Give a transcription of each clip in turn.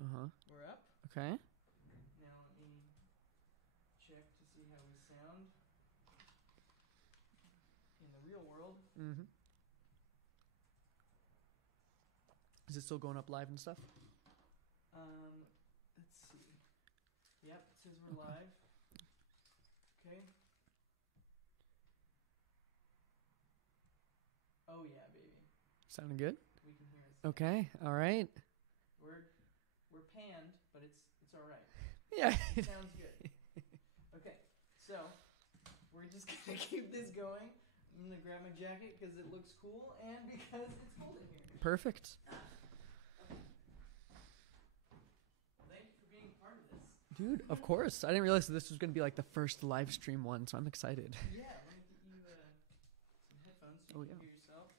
We're up. Okay. Now let me check to see how we sound in the real world. Mm-hmm. Is it still going up live and stuff? Let's see. Yep, it says we're live. Okay. Oh yeah, baby. Sounding good? We can hear it. Okay. All right. We're panned, but it's all right. Yeah. It sounds good. Okay, so we're just gonna keep this going. I'm gonna grab my jacket because it looks cool and because it's cold in here. Perfect. Thank you for being part of this. Dude, of course. I didn't realize that this was going to be like the first live stream one, so I'm excited. Yeah, let me get you some headphones so you can hear yourself.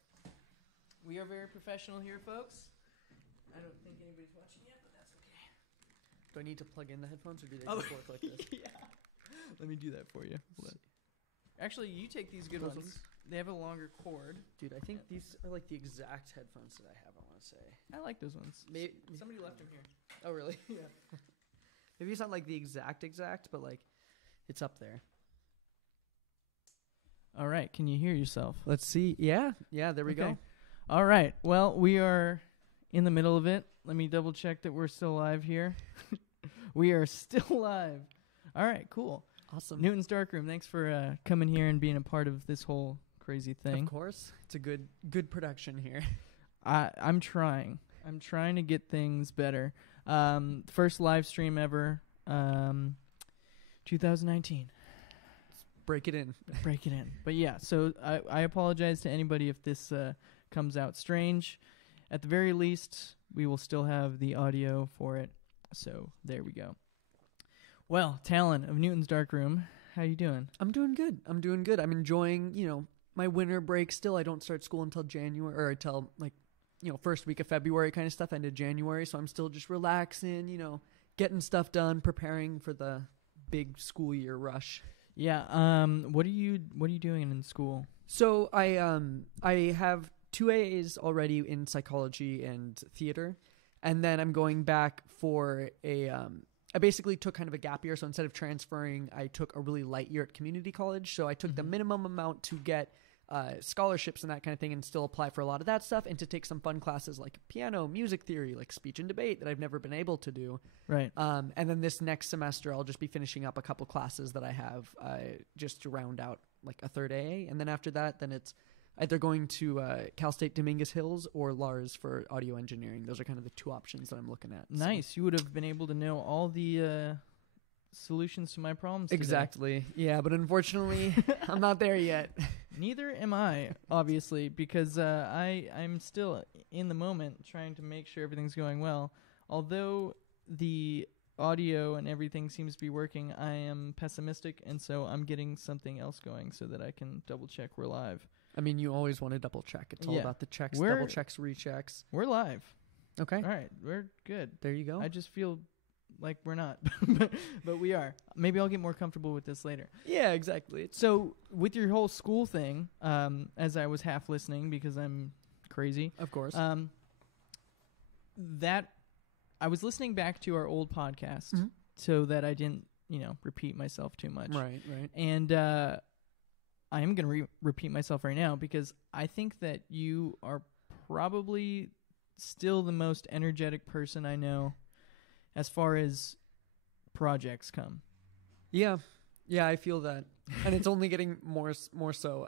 We are very professional here, folks. I don't think anybody's watching yet, but that's okay. Do I need to plug in the headphones or do they just work like this? Yeah. Let me do that for you. Actually, you take these good ones. They have a longer cord. Dude, I think these are like the exact headphones that I have, I want to say. I like those ones. Somebody left them here. Oh, really? Yeah. Maybe it's not like the exact, but like it's up there. All right. Can you hear yourself? Let's see. Yeah, there we go. All right. Well, we are in the middle of it. Let me double check that we're still live here. We are still live. All right, cool. Awesome. Newton's Darkroom, thanks for coming here and being a part of this whole crazy thing. Of course. It's a good production here. I'm trying. I'm trying to get things better. First live stream ever, 2019. Break it in. But yeah, so I apologize to anybody if this comes out strange. At the very least, we will still have the audio for it. So there we go. Well, Talon of Newton's Darkroom, how you doing? I'm doing good. I'm enjoying, my winter break still. I don't start school until January, or until first week of February kind of stuff, end of January. So I'm still just relaxing, getting stuff done, preparing for the big school year rush. Yeah. What are you doing in school? So I have 2 AAs already in psychology and theater, and then I'm going back for I basically took kind of a gap year. So instead of transferring, I took a really light year at community college. So I took the minimum amount to get scholarships and that kind of thing and still apply for a lot of that stuff, and to take some fun classes like piano, music theory, like speech and debate that I've never been able to do. Right. And then this next semester, I'll just be finishing up a couple classes that I have just to round out like a third AA. And then after that, then it's either going to Cal State Dominguez Hills or Lars for audio engineering. Those are kind of the 2 options that I'm looking at. Nice. So. You would have been able to know all the solutions to my problems today. Exactly. Yeah, but unfortunately, I'm not there yet. Neither am I, obviously, because I'm still in the moment trying to make sure everything's going well. Although the audio and everything seems to be working, I am pessimistic, and so I'm getting something else going so that I can double-check we're live. I mean, you always want to double-check. It's all about the checks, double-checks, rechecks. We're live. Okay. All right, we're good. There you go. I just feel like we're not, but we are. Maybe I'll get more comfortable with this later. Yeah, exactly. So with your whole school thing, as I was half listening because I'm crazy. Of course. That I was listening back to our old podcast so that I didn't, repeat myself too much. Right. And I am going to repeat myself right now because I think that you are probably still the most energetic person I know as far as projects come. Yeah, I feel that, and it's only getting more so.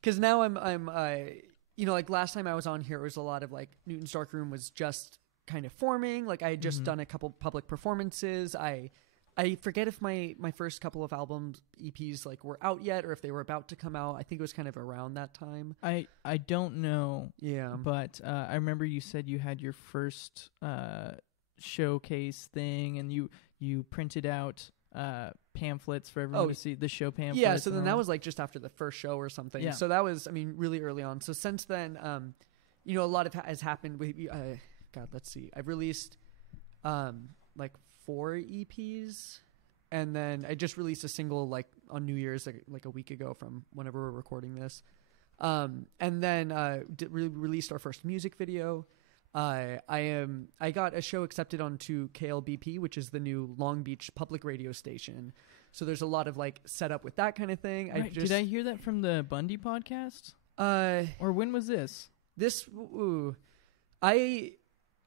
Because now I'm like last time I was on here, it was a lot of like Newton's Darkroom was just kind of forming. Like I had just done a couple public performances. I forget if my first couple of albums EPs like were out yet or if they were about to come out. I think it was kind of around that time. I don't know. Yeah, but I remember you said you had your first showcase thing, and you printed out pamphlets for everyone to see, the show pamphlets. Yeah, so then that was like just after the first show or something. Yeah. So that was, really early on. So since then, a lot has happened with, let's see. I've released like 4 EPs, and then I just released a single like on New Year's, like a week ago from whenever we're recording this. And then released our first music video. I got a show accepted onto KLBP, which is the new Long Beach public radio station. So there's a lot of like setup with that kind of thing. Right. Did I hear that from the Bundy podcast? Or when was this?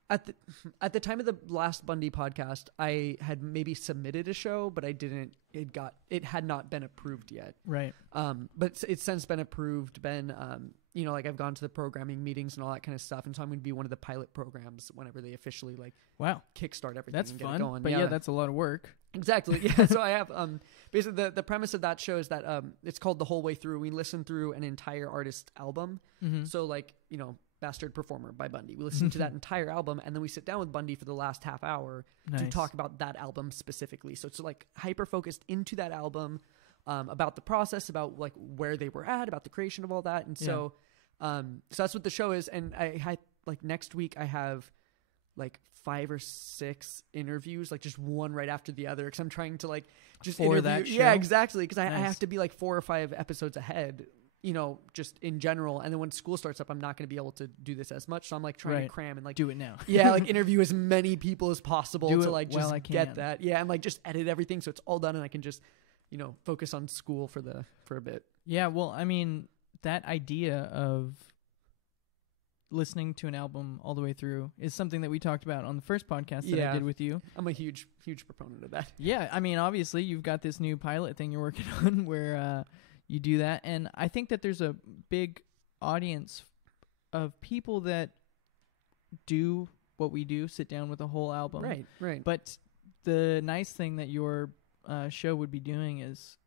At the time of the last Bundy podcast, I had maybe submitted a show, but I didn't. It had not been approved yet. Right. But it's since been approved. Like I've gone to the programming meetings and all that kind of stuff, and so I'm going to be one of the pilot programs whenever they officially kickstart everything. That's and fun. Get it going. But yeah, that's a lot of work. Exactly. Yeah. So I have basically the premise of that show is that it's called The Whole Way Through. We listen through an entire artist album. Mm-hmm. So Bastard Performer by Bundy. We listen to that entire album, and then we sit down with Bundy for the last half hour to talk about that album specifically. So it's like hyper focused into that album, about the process, about like where they were at, about the creation of all that. And so that's what the show is. And I had like next week I have like 5 or 6 interviews, like just one right after the other, because I'm trying to like just for interview. that show? Yeah, exactly. Because I have to be like 4 or 5 episodes ahead, just in general. And then when school starts up, I'm not going to be able to do this as much. So I'm like trying to cram and like do it now. Yeah, like interview as many people as possible do to it like while just I can. get that. Yeah, and like just edit everything so it's all done and I can just focus on school for a bit. Yeah, well, I mean, that idea of listening to an album all the way through is something that we talked about on the first podcast that I did with you. I'm a huge proponent of that. Yeah, I mean, obviously you've got this new pilot thing you're working on where you do that, and I think that there's a big audience of people that do what we do, sit down with a whole album. Right. But the nice thing that your show would be doing is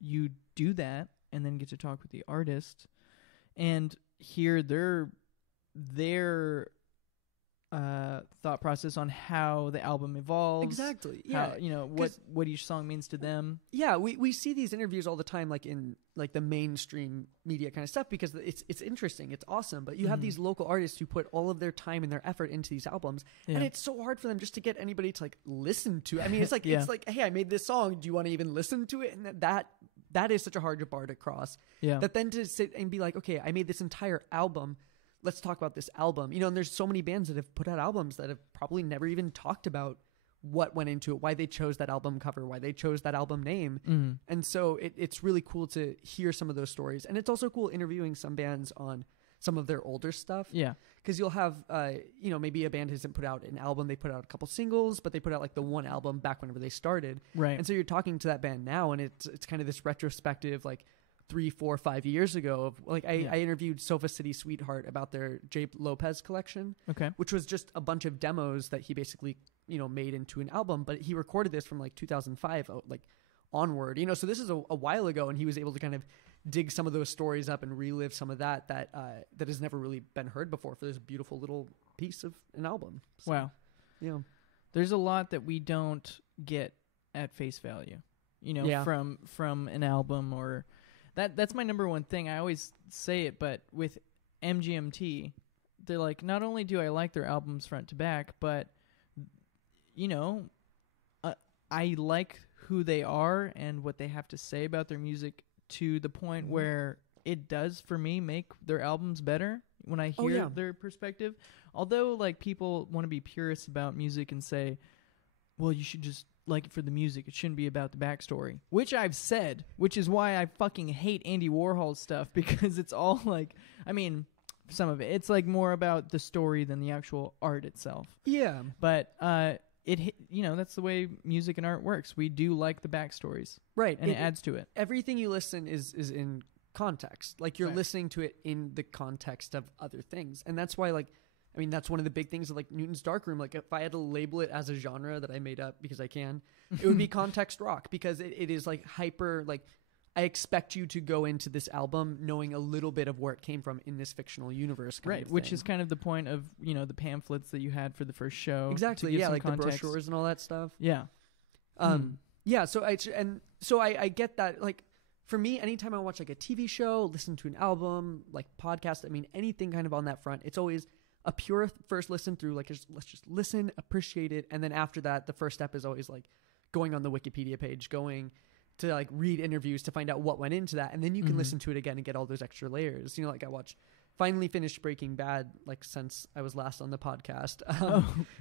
you do that and then get to talk with the artist and hear their thought process on how the album evolves. Exactly. Yeah. How, what each song means to them. Yeah, we see these interviews all the time, like in like the mainstream media kind of stuff, because it's interesting, it's awesome. But you have these local artists who put all of their time and their effort into these albums, and it's so hard for them just to get anybody to like listen to it. I mean, it's like it's like, hey, I made this song. Do you want to even listen to it? And that is such a hard bar to cross. Yeah. That then to sit and be like, okay, I made this entire album. Let's talk about this album. And there's so many bands that have put out albums that have probably never even talked about what went into it, why they chose that album cover, why they chose that album name. Mm-hmm. And so it's really cool to hear some of those stories. And it's also cool interviewing some bands on some of their older stuff. Yeah. Because you'll have, maybe a band hasn't put out an album. They put out a couple singles, but they put out like the one album back whenever they started. Right. And so you're talking to that band now, and it's kind of this retrospective, like 3, 4, 5 years ago of like I interviewed Sofa City Sweetheart about their J. Lopez collection, which was just a bunch of demos that he basically made into an album, but he recorded this from like 2005 like onward, so this is a while ago, and he was able to kind of dig some of those stories up and relive some of that has never really been heard before for this beautiful little piece of an album. So, wow. Yeah. There's a lot that we don't get at face value, from an album or that's my number one thing. I always say it, but with MGMT, they're like, not only do I like their albums front to back, but I like who they are and what they have to say about their music to the point where it does for me make their albums better when I hear their perspective. Although like people want to be purists about music and say, well, you should just like it for the music. It shouldn't be about the backstory, which I've said, which is why I fucking hate Andy Warhol's stuff, because it's all like, I mean, some of it's like more about the story than the actual art itself. Yeah. But, that's the way music and art works. We do like the backstories. Right. And it adds to it. Everything you listen is in context. Like you're listening to it in the context of other things. And that's why that's one of the big things of like Newton's Darkroom. Like if I had to label it as a genre that I made up because I can, it would be context rock, because it is like hyper, like I expect you to go into this album knowing a little bit of where it came from in this fictional universe. Right. Which is kind of the point of, the pamphlets that you had for the first show. Exactly. Yeah. Like context. The brochures and all that stuff. Yeah. Yeah. So I get that. Like for me, anytime I watch like a TV show, listen to an album, like podcast, anything kind of on that front, it's always a pure first listen through, like let's just listen, appreciate it, and then after that, the first step is always like going on the Wikipedia page, going to like read interviews to find out what went into that, and then you can listen to it again and get all those extra layers. Like I watch finally finished Breaking Bad, like since I was last on the podcast,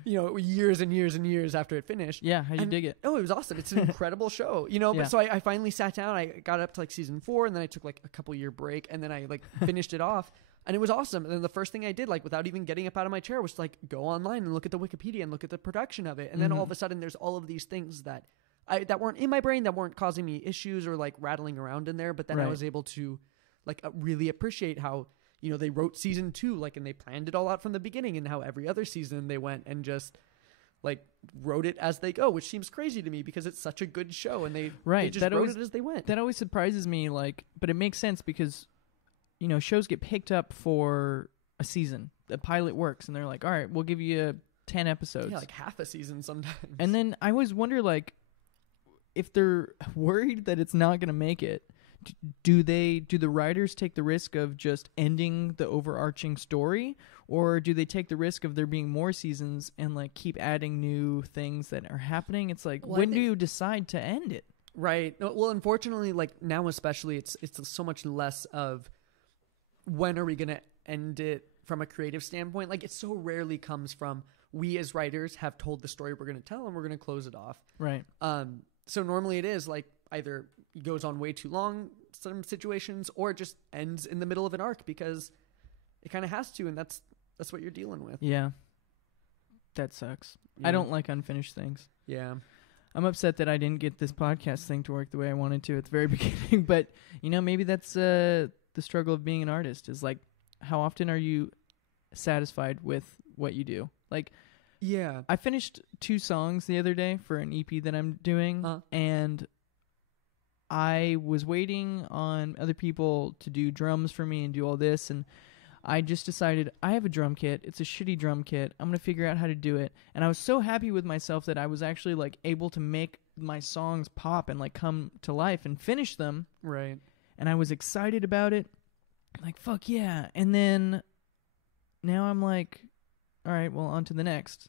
years and years and years after it finished. Yeah. How'd you dig it? Oh, it was awesome. It's an incredible show, Yeah. but so I finally sat down, I got up to like season 4, and then I took like a couple year break, and then I like finished it off, and it was awesome. And then the first thing I did, like without even getting up out of my chair, was like go online and look at the Wikipedia and look at the production of it. And then all of a sudden there's all of these things that weren't in my brain, that weren't causing me issues or like rattling around in there. But then I was able to like really appreciate how, they wrote season 2, like, and they planned it all out from the beginning, and how every other season they went and just like wrote it as they go, which seems crazy to me because it's such a good show, and they just wrote it as they went. That always surprises me, like, but it makes sense because, shows get picked up for a season. The pilot works, and they're like, all right, we'll give you 10 episodes. Yeah, like half a season sometimes. And then I always wonder, like, if they're worried that it's not going to make it, do the writers take the risk of just ending the overarching story, or do they take the risk of there being more seasons and like keep adding new things that are happening? It's like, when do you decide to end it? Right. Well, unfortunately, like now especially, it's so much less of when are we going to end it from a creative standpoint. Like, it so rarely comes from, we as writers have told the story we're going to tell and we're going to close it off. Right. So normally it is like either it goes on way too long, some situations, or it just ends in the middle of an arc because it kind of has to, and that's what you're dealing with. Yeah. That sucks. Yeah. I don't like unfinished things. Yeah. I'm upset that I didn't get this podcast thing to work the way I wanted to at the very beginning, but maybe that's the struggle of being an artist, is like, how often are you satisfied with what you do? Like, yeah, I finished 2 songs the other day for an EP that I'm doing, and I was waiting on other people to do drums for me and do all this, and I just decided, I have a drum kit. It's a shitty drum kit. I'm going to figure out how to do it. And I was so happy with myself that I was actually like able to make my songs pop and like come to life and finish them. Right. And I was excited about it. Like, fuck yeah. And then now I'm like, all right, well, on to the next.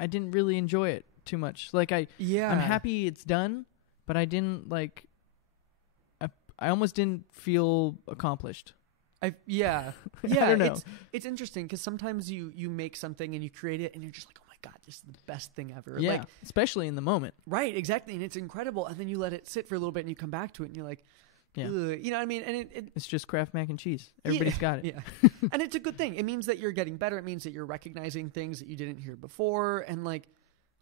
I didn't really enjoy it too much. Like, I'm happy it's done, but I didn't like, I almost didn't feel accomplished. I don't know. It's interesting because sometimes you make something and you create it and you're just like, oh my God, this is the best thing ever. Yeah, like, especially in the moment. Right, exactly. And it's incredible. And then you let it sit for a little bit and you come back to it and you're like, yeah. You know what I mean? And it's just Kraft mac and cheese. Everybody's got it. Yeah. And it's a good thing. It means that you're getting better. It means that you're recognizing things that you didn't hear before. And like,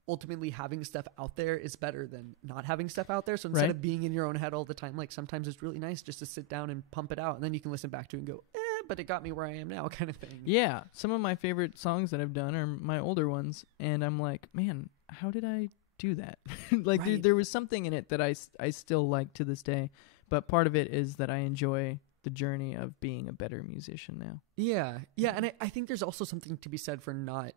ultimately having stuff out there is better than not having stuff out there. So instead of being in your own head all the time, like sometimes it's really nice just to sit down and pump it out. And then you can listen back to it and go, but it got me where I am now, kind of thing. Yeah. Some of my favorite songs that I've done are my older ones. And I'm like, man, how did I do that? Like, there was something in it that I still like to this day. But part of it is that I enjoy the journey of being a better musician now. Yeah. Yeah. And I think there's also something to be said for not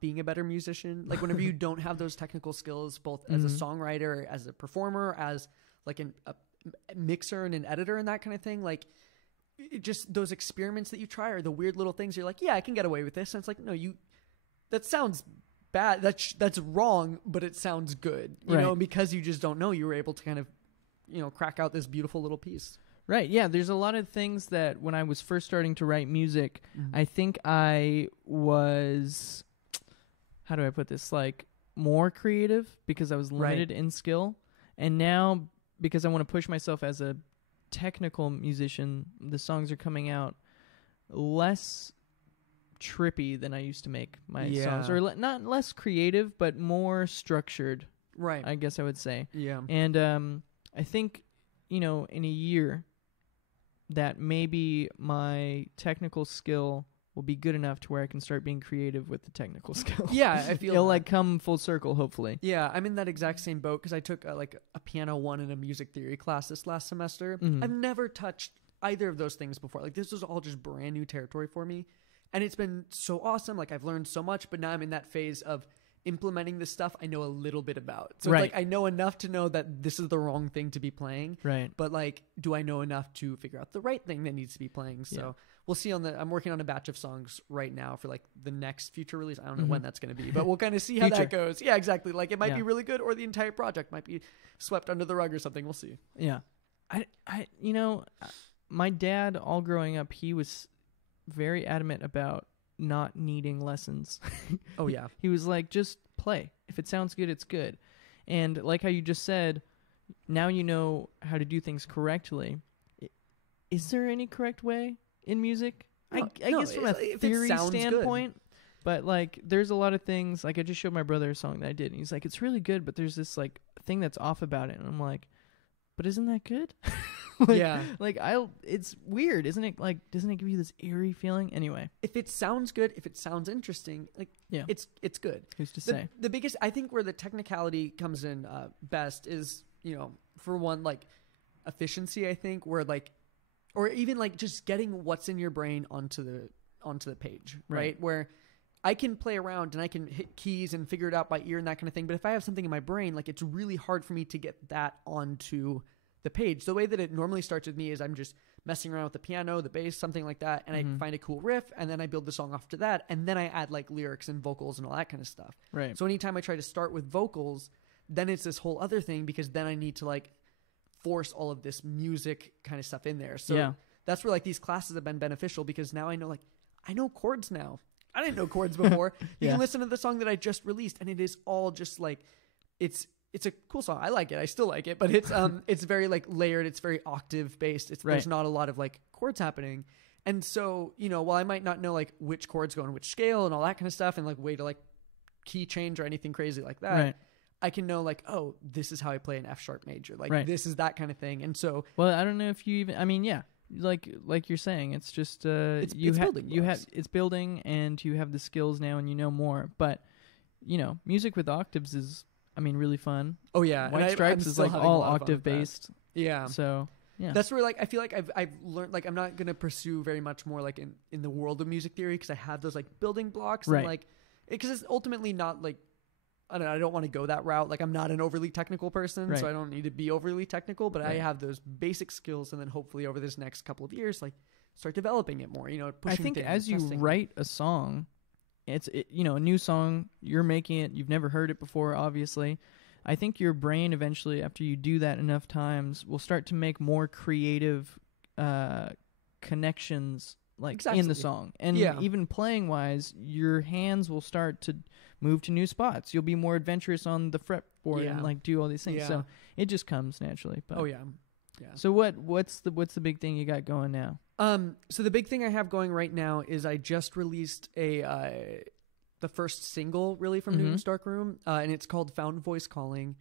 being a better musician. Like, whenever you don't have those technical skills, both as a songwriter, as a performer, as like a mixer and an editor and that kind of thing, like, just those experiments that you try or the weird little things, you're like, yeah, I can get away with this. And it's like, no, that sounds bad. That's wrong, but it sounds good, you know, because you just don't know, you were able to kind of, crack out this beautiful little piece. Right. Yeah. There's a lot of things that when I was first starting to write music, I think I was, how do I put this? Like, more creative because I was limited in skill. And now, because I want to push myself as a technical musician, the songs are coming out less trippy than I used to make my songs. Or not less creative, but more structured. Right. I guess I would say. Yeah. And I think, in a year that maybe my technical skill will be good enough to where I can start being creative with the technical skill. Yeah, I feel it'll like come full circle, hopefully. Yeah, I'm in that exact same boat because I took a piano 1 and a music theory class this last semester. I've never touched either of those things before. Like, this was all just brand new territory for me. And it's been so awesome. Like, I've learned so much, but now I'm in that phase of implementing this stuff I know a little bit about. So it's like, I know enough to know that this is the wrong thing to be playing. Right. But like, do I know enough to figure out the right thing that needs to be playing? So we'll see I'm working on a batch of songs right now for like the next future release. I don't know when that's going to be, but we'll kind of see how that goes. Yeah, exactly. Like, it might be really good or the entire project might be swept under the rug or something. We'll see. Yeah. my dad, all growing up, he was very adamant about not needing lessons. Oh, yeah. He was like, just play. If it sounds good, it's good. And like how you just said, now you know how to do things correctly. Is there any correct way in music? No, I guess from a theory standpoint. Good. But like, there's a lot of things. Like, I just showed my brother a song that I did, and he's like, "It's really good," but there's this like thing that's off about it, and I'm like, "But isn't that good?" Yeah. Like, it's weird, isn't it? Like, doesn't it give you this eerie feeling? Anyway, if it sounds good, if it sounds interesting, like, yeah, it's good. Who's to say? The biggest, I think, where the technicality comes in best is, for one, like efficiency. I think where like, or even like just getting what's in your brain onto the page, right? Where I can play around and I can hit keys and figure it out by ear and that kind of thing. But if I have something in my brain, like, it's really hard for me to get that onto the page. The way that it normally starts with me is I'm just messing around with the piano, the bass, something like that, and I find a cool riff, and then I build the song after that, and then I add like lyrics and vocals and all that kind of stuff. Right. So anytime I try to start with vocals, then it's this whole other thing, because then I need to like force all of this music kind of stuff in there. So that's where like these classes have been beneficial, because now I know chords now. I didn't know chords before. You can listen to the song that I just released, and it is all just like, it's a cool song. I like it. I still like it, but it's very like layered. It's very octave based. There's not a lot of like chords happening. And so, while I might not know like which chords go on which scale and all that kind of stuff, and like way to like key change or anything crazy like that, I can know like, oh, this is how I play an F sharp major. Like this is that kind of thing. And so, well, I don't know if you even, I mean, yeah. Like you're saying, it's just it's building, and you have the skills now, and you know more. But music with octaves is, I mean, really fun. Oh yeah, White Stripes is like all octave based. Yeah. So yeah, that's where like I feel like I've learned, like, I'm not gonna pursue very much more like in the world of music theory, because I have those like building blocks, and like, because it's ultimately not like, I don't want to go that route. Like, I'm not an overly technical person, so I don't need to be overly technical, but I have those basic skills, and then hopefully over this next couple of years, like, start developing it more, pushing I think things, as you write a song, it's a new song, you're making it, you've never heard it before, obviously. I think your brain eventually, after you do that enough times, will start to make more creative connections, like, in the song. And even playing-wise, your hands will start to move to new spots. You'll be more adventurous on the fretboard and like do all these things. So it just comes naturally. But. So what's the big thing you got going now? So the big thing I have going right now is I just released the first single really from Newton's Darkroom, and it's called Found Voice Calling.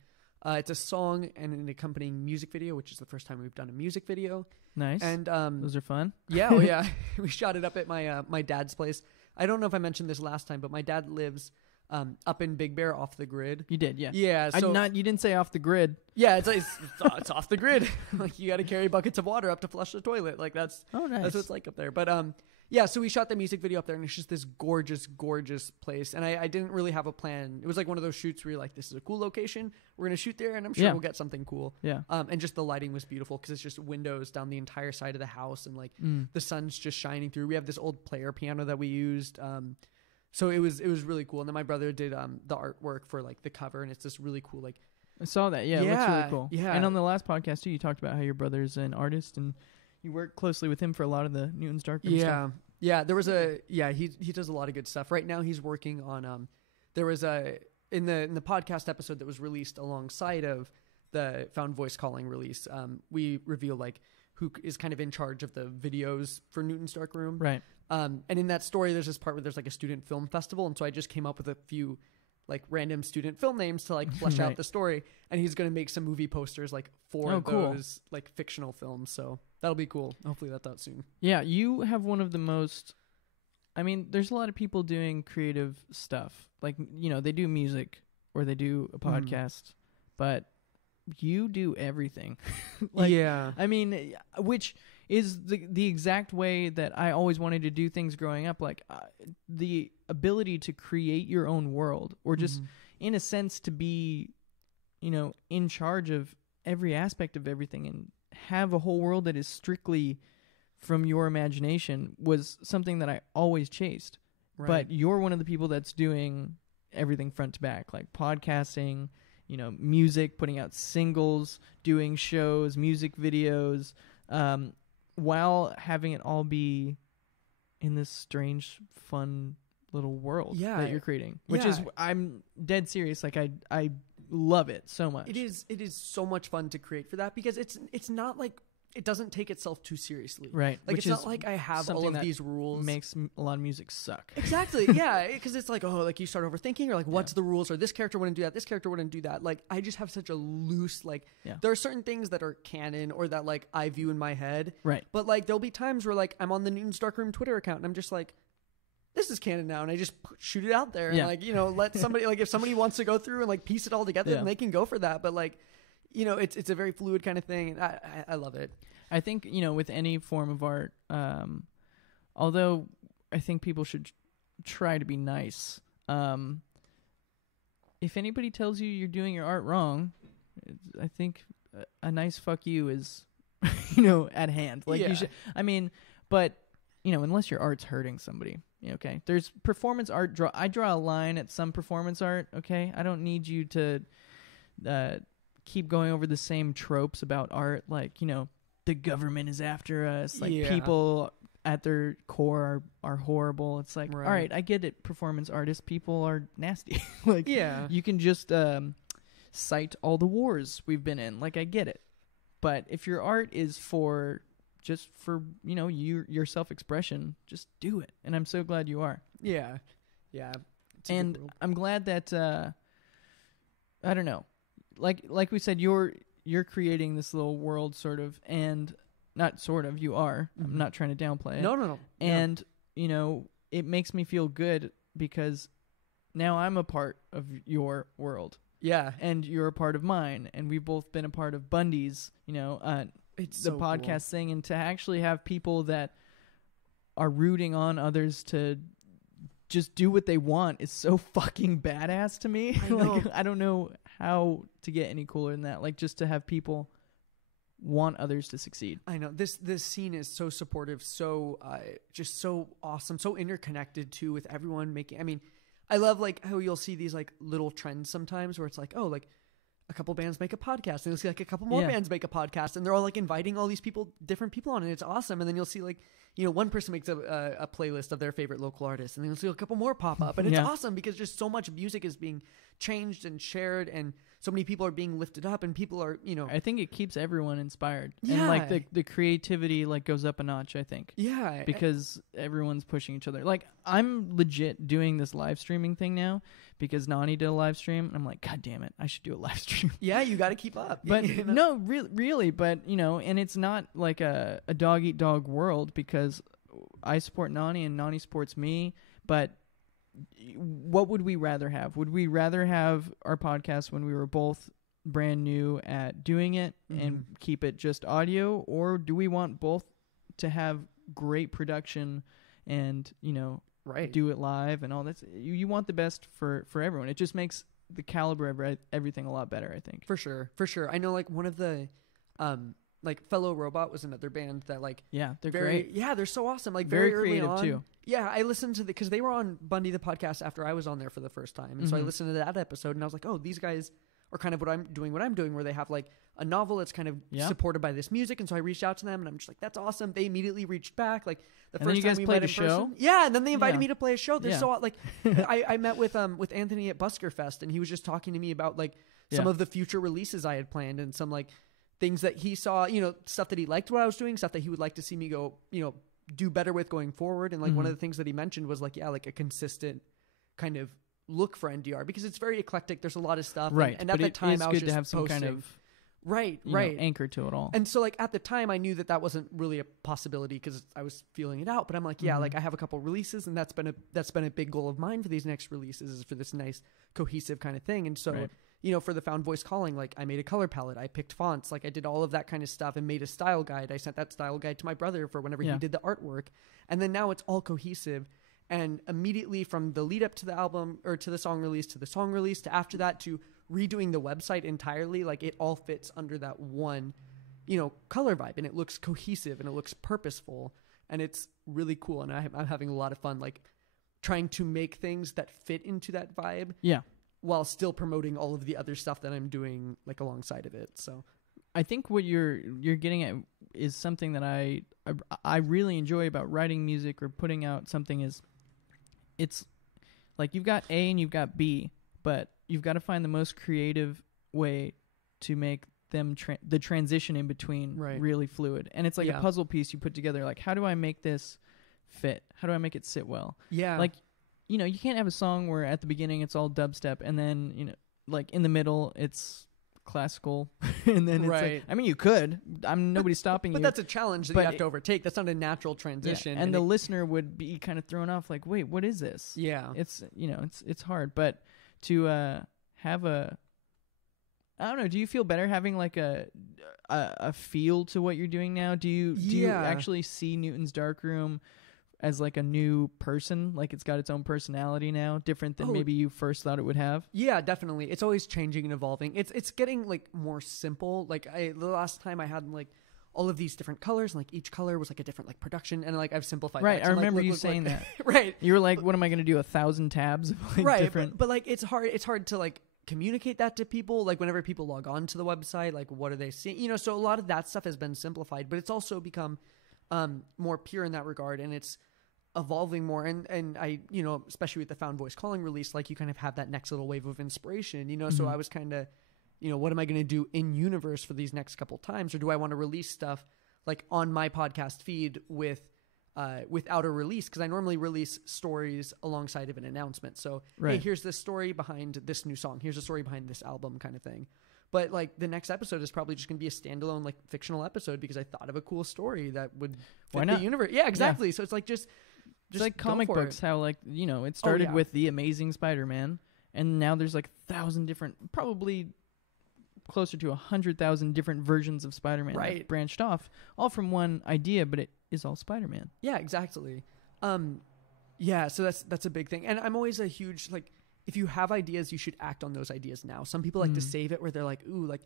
It's a song and an accompanying music video, which is the first time we've done a music video. Nice. And those are fun. Yeah, oh yeah. We shot it up at my dad's place. I don't know if I mentioned this last time, but my dad lives up in Big Bear, off the grid. You did, yeah. Yeah. So you didn't say off the grid. Yeah, it's off the grid. Like, you got to carry buckets of water up to flush the toilet. Like, that's nice. That's what it's like up there. But yeah. So we shot the music video up there, and it's just this gorgeous, gorgeous place. And I didn't really have a plan. It was like one of those shoots where you're like, this is a cool location. We're gonna shoot there, and I'm sure we'll get something cool. Yeah. And just the lighting was beautiful, because it's just windows down the entire side of the house, and like the sun's just shining through. We have this old player piano that we used. So it was really cool. And then my brother did the artwork for like the cover, and it's this really cool, like, I saw that. Yeah, it looks really cool. Yeah. And on the last podcast too, you talked about how your brother's an artist and you work closely with him for a lot of the Newton's Darkroom stuff. Yeah. There was he does a lot of good stuff. Right now he's working on there was in the podcast episode that was released alongside of the Found Voice Calling release, we reveal like who is kind of in charge of the videos for Newton's Darkroom. Right. And in that story, there's this part where there's like a student film festival. And so I just came up with a few like random student film names to like flesh out the story. And he's going to make some movie posters like for those like fictional films. So that'll be cool. Hopefully that's out soon. Yeah. You have one of the most, I mean, there's a lot of people doing creative stuff. Like, they do music or they do a podcast, but you do everything. I mean, which is the exact way that I always wanted to do things growing up. Like the ability to create your own world, or just in a sense to be, in charge of every aspect of everything and have a whole world that is strictly from your imagination, was something that I always chased. Right. But you're one of the people that's doing everything front to back, like podcasting, music, putting out singles, doing shows, music videos. while having it all be in this strange, fun little world that you're creating, which is, I'm dead serious. Like I love it so much. It is so much fun to create for that, because it's not like, it doesn't take itself too seriously. Right. Like, it's not like I have all of these rules. Makes a lot of music suck. Exactly. Yeah. Because it's like, oh, like you start overthinking, or like, what's the rules? Or this character wouldn't do that. This character wouldn't do that. Like, I just have such a loose, like, there are certain things that are canon or that like I view in my head. Right. But like, there'll be times where like I'm on the Newton's Darkroom Twitter account and I'm just like, this is canon now, and I just shoot it out there and like, you know, let somebody like, if somebody wants to go through and like piece it all together, then they can go for that. But like, you know, it's a very fluid kind of thing. And I love it. I think, you know, with any form of art, although I think people should try to be nice, if anybody tells you you're doing your art wrong, I think a nice fuck you is, you know, at hand. Like, you should, I mean, but, you know, unless your art's hurting somebody, okay? There's performance art. I draw a line at some performance art, okay? I don't need you to keep going over the same tropes about art, like, you know, the government is after us, like people at their core are horrible. It's like, all right, I get it, performance artists, people are nasty. Like, you can just cite all the wars we've been in. Like, I get it. But if your art is just for, you know, your self-expression, just do it. And I'm so glad you are. Yeah. And I'm glad that, I don't know, like we said, you're creating this little world, sort of, and not sort of, you are. Mm-hmm. I'm not trying to downplay it. No. And, you know, it makes me feel good because now I'm a part of your world. Yeah. And you're a part of mine. And we've both been a part of Bundy's, you know, it's the podcast thing. And to actually have people that are rooting on others to just do what they want is so fucking badass to me. Like, I don't know how to get any cooler than that. Like, just to have people want others to succeed. I know this scene is so supportive, so just so awesome, so interconnected too, with everyone making. I mean, I love like how you'll see these like little trends sometimes where it's like, oh, like a couple bands make a podcast, and you'll see like a couple more bands make a podcast, and they're all like inviting all these people, different people on it. It's awesome. And then you'll see like, you know, one person makes a playlist of their favorite local artists, and then you'll see a couple more pop up, and it's awesome because just so much music is being changed and shared, and so many people are being lifted up, and people are, you know, I think it keeps everyone inspired. And like the creativity like goes up a notch, I think. Yeah. Because everyone's pushing each other. Like, I'm legit doing this live streaming thing now because Nani did a live stream, and I'm like, God damn it, I should do a live stream. Yeah, you got to keep up. But no, really, but, you know, and it's not like a dog eat dog world, because I support Nani and Nani supports me, but what would we rather have? Would we rather have our podcast when we were both brand new at doing it and keep it just audio, or do we want both to have great production and, you know, do it live and all that? You want the best for everyone. It just makes the caliber of everything a lot better, I think. For sure. I know, like, one of the like Fellow Robot was another band that, like, they're great. Yeah, they're so awesome. Like, very early creative on, too. Yeah, I listened to because they were on Bundy the podcast after I was on there for the first time, and so I listened to that episode, and I was like, oh, these guys are kind of what I'm doing, where they have like a novel that's kind of supported by this music, and so I reached out to them, and I'm just like, that's awesome. They immediately reached back, like the first time we met in person. Yeah, and then they invited me to play a show. They're so like, I met with Anthony at Busker Fest, and he was just talking to me about like some of the future releases I had planned, and some like things that he saw, you know, stuff that he liked what I was doing, stuff that he would like to see me go, you know, do better with going forward. And like one of the things that he mentioned was like, like a consistent kind of look for NDR, because it's very eclectic. There's a lot of stuff. Right. And at the time I was good just to have some posting. kind of know, anchor to it all. And so like at the time I knew that wasn't really a possibility because I was feeling it out, but I'm like, like I have a couple releases, and that's been a big goal of mine for these next releases, is for this nice cohesive kind of thing. And so, you know, for the Found Voice Calling, like I made a color palette, I picked fonts, like I did all of that kind of stuff and made a style guide. I sent that style guide to my brother for whenever he did the artwork. And then now it's all cohesive. And immediately from the lead up to the album, or to the song release, to after that, to redoing the website entirely, like it all fits under that one, you know, color vibe, and it looks cohesive and it looks purposeful, and it's really cool. And I'm having a lot of fun, like trying to make things that fit into that vibe. Yeah. While still promoting all of the other stuff that I'm doing like alongside of it. So I think what you're getting at is something that I really enjoy about writing music or putting out something is it's like you've got A and you've got B, but you've got to find the most creative way to make them the transition in between really fluid. And it's like a puzzle piece you put together. Like, how do I make this fit? How do I make it sit well? Yeah. Like, you know, you can't have a song where at the beginning it's all dubstep and then, you know, like in the middle it's classical and then it's like, I mean, you could. Nobody's stopping you. But that's a challenge that you have to overtake. That's not a natural transition. Yeah. And the listener would be kind of thrown off like, wait, what is this? Yeah. It's, you know, it's hard. But to have I don't know, do you feel better having like a feel to what you're doing now? Do you actually see Newton's Darkroom as like a new person? Like it's got its own personality now, different than maybe you first thought it would have? Yeah, definitely. It's always changing and evolving. It's getting like more simple. Like the last time I had like all of these different colors, and like each color was like a different like production, and like I've simplified that. So I remember you saying that. Right. You were like, what am I going to do? 1,000 tabs of like different. But like it's hard to like communicate that to people. Like whenever people log on to the website, like what are they seeing? You know, so a lot of that stuff has been simplified, but it's also become more pure in that regard, and it's evolving more. And I, you know, especially with the Found Voice Calling release, like you kind of have that next little wave of inspiration, you know. So I was kind of, you know, what am I going to do in universe for these next couple times, or do I want to release stuff like on my podcast feed without a release? Because I normally release stories alongside of an announcement. So hey, here's this story behind this new song, here's a story behind this album, kind of thing. But like the next episode is probably just going to be a standalone like fictional episode because I thought of a cool story that would fit the universe. Yeah, exactly. So it's like just like comic books, how like, you know, it started with The Amazing Spider-Man, and now there's like 1,000 different, probably closer to 100,000 different versions of Spider-Man that branched off, all from one idea, but it is all Spider-Man. Yeah, exactly. Yeah, so that's a big thing. And I'm always a huge, like, if you have ideas, you should act on those ideas now. Some people like to save it where they're like, ooh, like,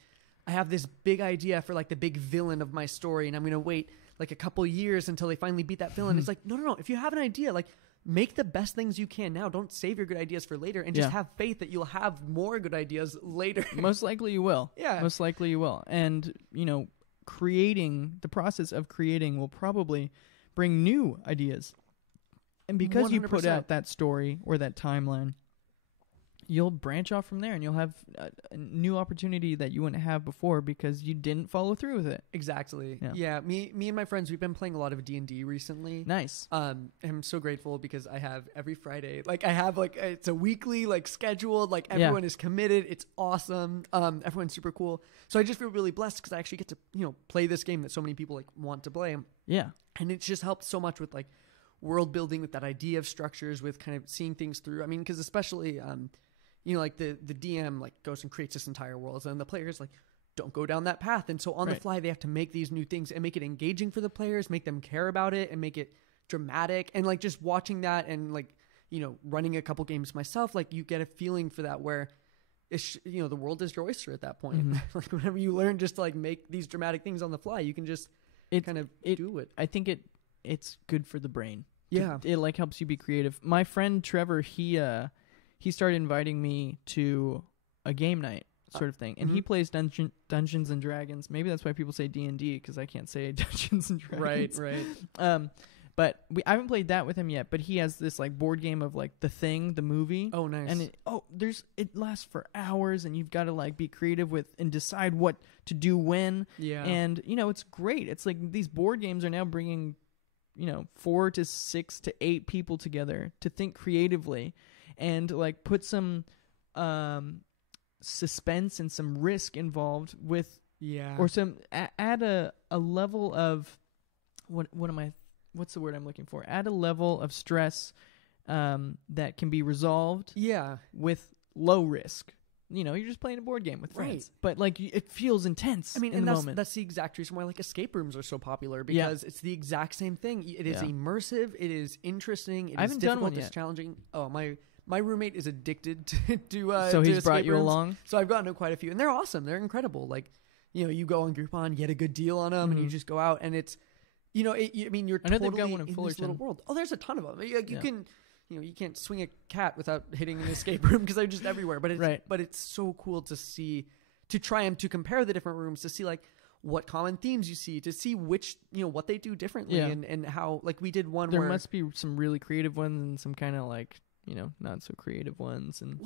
I have this big idea for like the big villain of my story, and I'm going to wait like a couple years until they finally beat that villain. It's like, no. If you have an idea, like, make the best things you can now. Don't save your good ideas for later, and just have faith that you'll have more good ideas later. Most likely you will. Yeah. Most likely you will. And, you know, the process of creating will probably bring new ideas. And because 100%. You put out that story or that timeline, you'll branch off from there, and you'll have a new opportunity that you wouldn't have before because you didn't follow through with it. Exactly. Yeah. Me and my friends, we've been playing a lot of D&D recently. Nice. I'm so grateful because I have every Friday, like I have like, it's a weekly like scheduled, like everyone is committed. It's awesome. Everyone's super cool. So I just feel really blessed because I actually get to, you know, play this game that so many people like want to play. Yeah. And it's just helped so much with like world building, with that idea of structures, with kind of seeing things through. I mean, because especially, you know, like the DM like goes and creates this entire world, and the players like don't go down that path, and so on the fly they have to make these new things and make it engaging for the players, make them care about it, and make it dramatic. And like just watching that, and like, you know, running a couple games myself, like you get a feeling for that where it's, you know, the world is your oyster at that point. Like whenever you learn just to like make these dramatic things on the fly, you can just do it. I think it's good for the brain. Yeah, it like helps you be creative. My friend Trevor, he started inviting me to a game night sort of thing. And he plays Dungeons and Dragons. Maybe that's why people say D&D, because I can't say Dungeons and Dragons. Right. But I haven't played that with him yet. But he has this like board game of like The Thing, the movie. Oh, nice. And it lasts for hours, and you've got to like be creative with and decide what to do when. Yeah. And, you know, it's great. It's like these board games are now bringing, you know, 4 to 6 to 8 people together to think creatively. And like put some suspense and some risk involved with, or some add a level of what's the word I'm looking for? Add a level of stress that can be resolved, with low risk. You know, you're just playing a board game with friends, but like it feels intense. I mean, in the moment. That's the exact reason why like escape rooms are so popular, because it's the exact same thing. It is immersive. It is interesting. I haven't done one yet. It's challenging. Oh, my roommate is addicted to so he's to brought you rooms. along. So I've gotten to quite a few, and they're awesome. They're incredible. Like, you know, you go on Groupon, get a good deal on them, and you just go out, and it's, you know, I mean, you're totally they've got one in this little world. Oh, there's a ton of them. You can, you know, you can't swing a cat without hitting an escape room because they're just everywhere. But it's but it's so cool to see, to try and to compare the different rooms, to see like, what common themes you see, to see which, what they do differently, and how, like, we did one there where must be some really creative ones and some kind of like, not so creative ones. And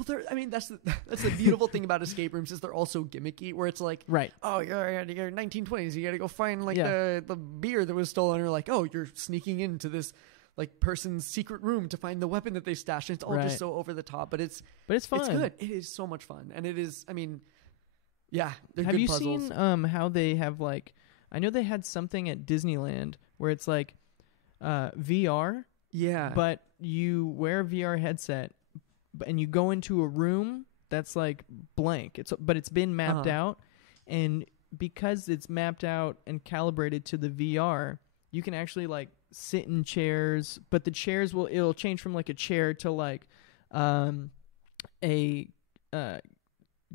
that's the beautiful thing about escape rooms is they're also gimmicky, where it's like, right, oh, you're 1920s, you gotta go find like the beer that was stolen, or like, oh, you're sneaking into this like person's secret room to find the weapon that they stashed. And it's all just so over the top, but it's fun. It's good. It is so much fun, and it is. I mean, yeah, they're have good you puzzles. seen how they have, like, I know they had something at Disneyland where it's like VR. Yeah. But you wear a VR headset and you go into a room that's like blank. But it's been mapped out, and because it's mapped out and calibrated to the VR, you can actually like sit in chairs, but the chairs it'll change from like a chair to like a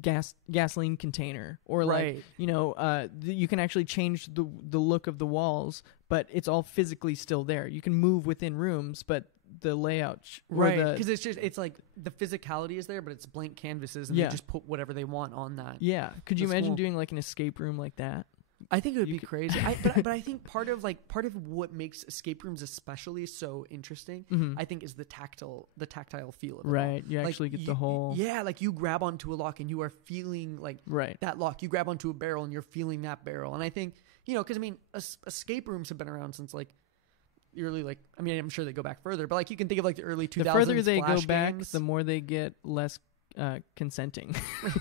gasoline container, or like you can actually change the look of the walls, but it's all physically still there. You can move within rooms, but the layout because it's like the physicality is there, but it's blank canvases, and they just put whatever they want on that. Could you imagine doing like an escape room like that? I think it would be crazy. But I think part of what makes escape rooms especially so interesting, I think, is the tactile feel of it. Right. You actually get the whole. Yeah, like you grab onto a lock and you are feeling like that lock. You grab onto a barrel and you're feeling that barrel. And I think, because I mean, escape rooms have been around since like the early, like, I mean, I'm sure they go back further, but like you can think of like the early 2000s. The further they Flash go back, games. the more they get less consenting.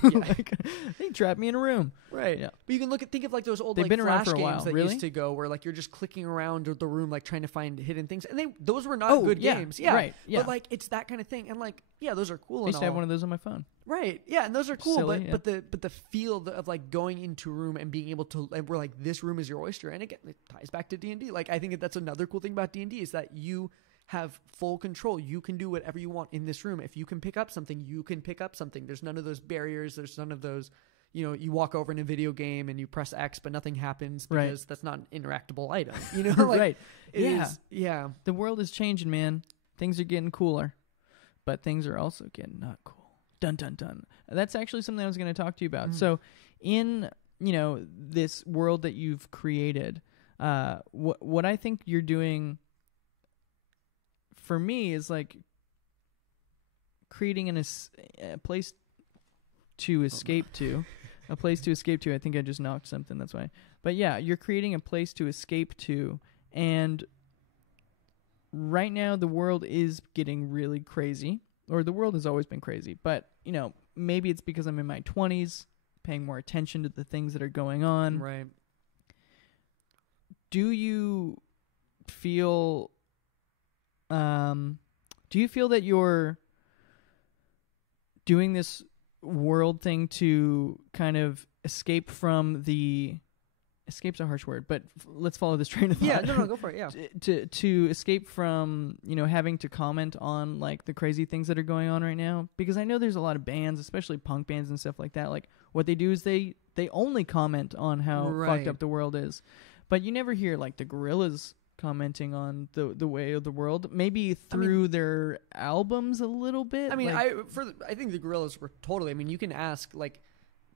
Yeah. Like, they trapped me in a room. Right. Yeah. But you can think of like those old They've like been around Flash for a while. games that Really? used to go where like you're just clicking around the room like trying to find hidden things, and those were not good games. Yeah. Right. Yeah. But like it's that kind of thing, and like those are cool. I used to have one of those on my phone. Right. Yeah, and those are cool. Silly, but the feel of like going into a room and being able to, and we're like, this room is your oyster, and again it ties back to D&D. Like I think that's another cool thing about D&D is that you have full control. You can do whatever you want in this room. If you can pick up something, you can pick up something. There's none of those barriers. There's none of those, you walk over in a video game and you press X, but nothing happens because that's not an interactable item. Like, right. Yeah. The world is changing, man. Things are getting cooler, but things are also getting not cool. Dun, dun, dun. That's actually something I was going to talk to you about. So in, this world that you've created, what I think you're doing for me is like creating a place to escape to. A place to escape to. I think I just knocked something, that's why. But yeah, you're creating a place to escape to, and right now the world is getting really crazy, or the world has always been crazy, but maybe it's because I'm in my 20s, paying more attention to the things that are going on. Right. Do you feel that you're doing this world thing to kind of escape from escape's a harsh word, but let's follow this train of thought. Yeah, no, go for it. Yeah. To escape from, having to comment on like the crazy things that are going on right now, because I know there's a lot of bands, especially punk bands and stuff like that. Like what they do is they only comment on how fucked up the world is, but you never hear like the Gorillaz commenting on the way of the world, maybe through their albums a little bit. I mean, I think the Gorillaz were totally. I mean, you can ask like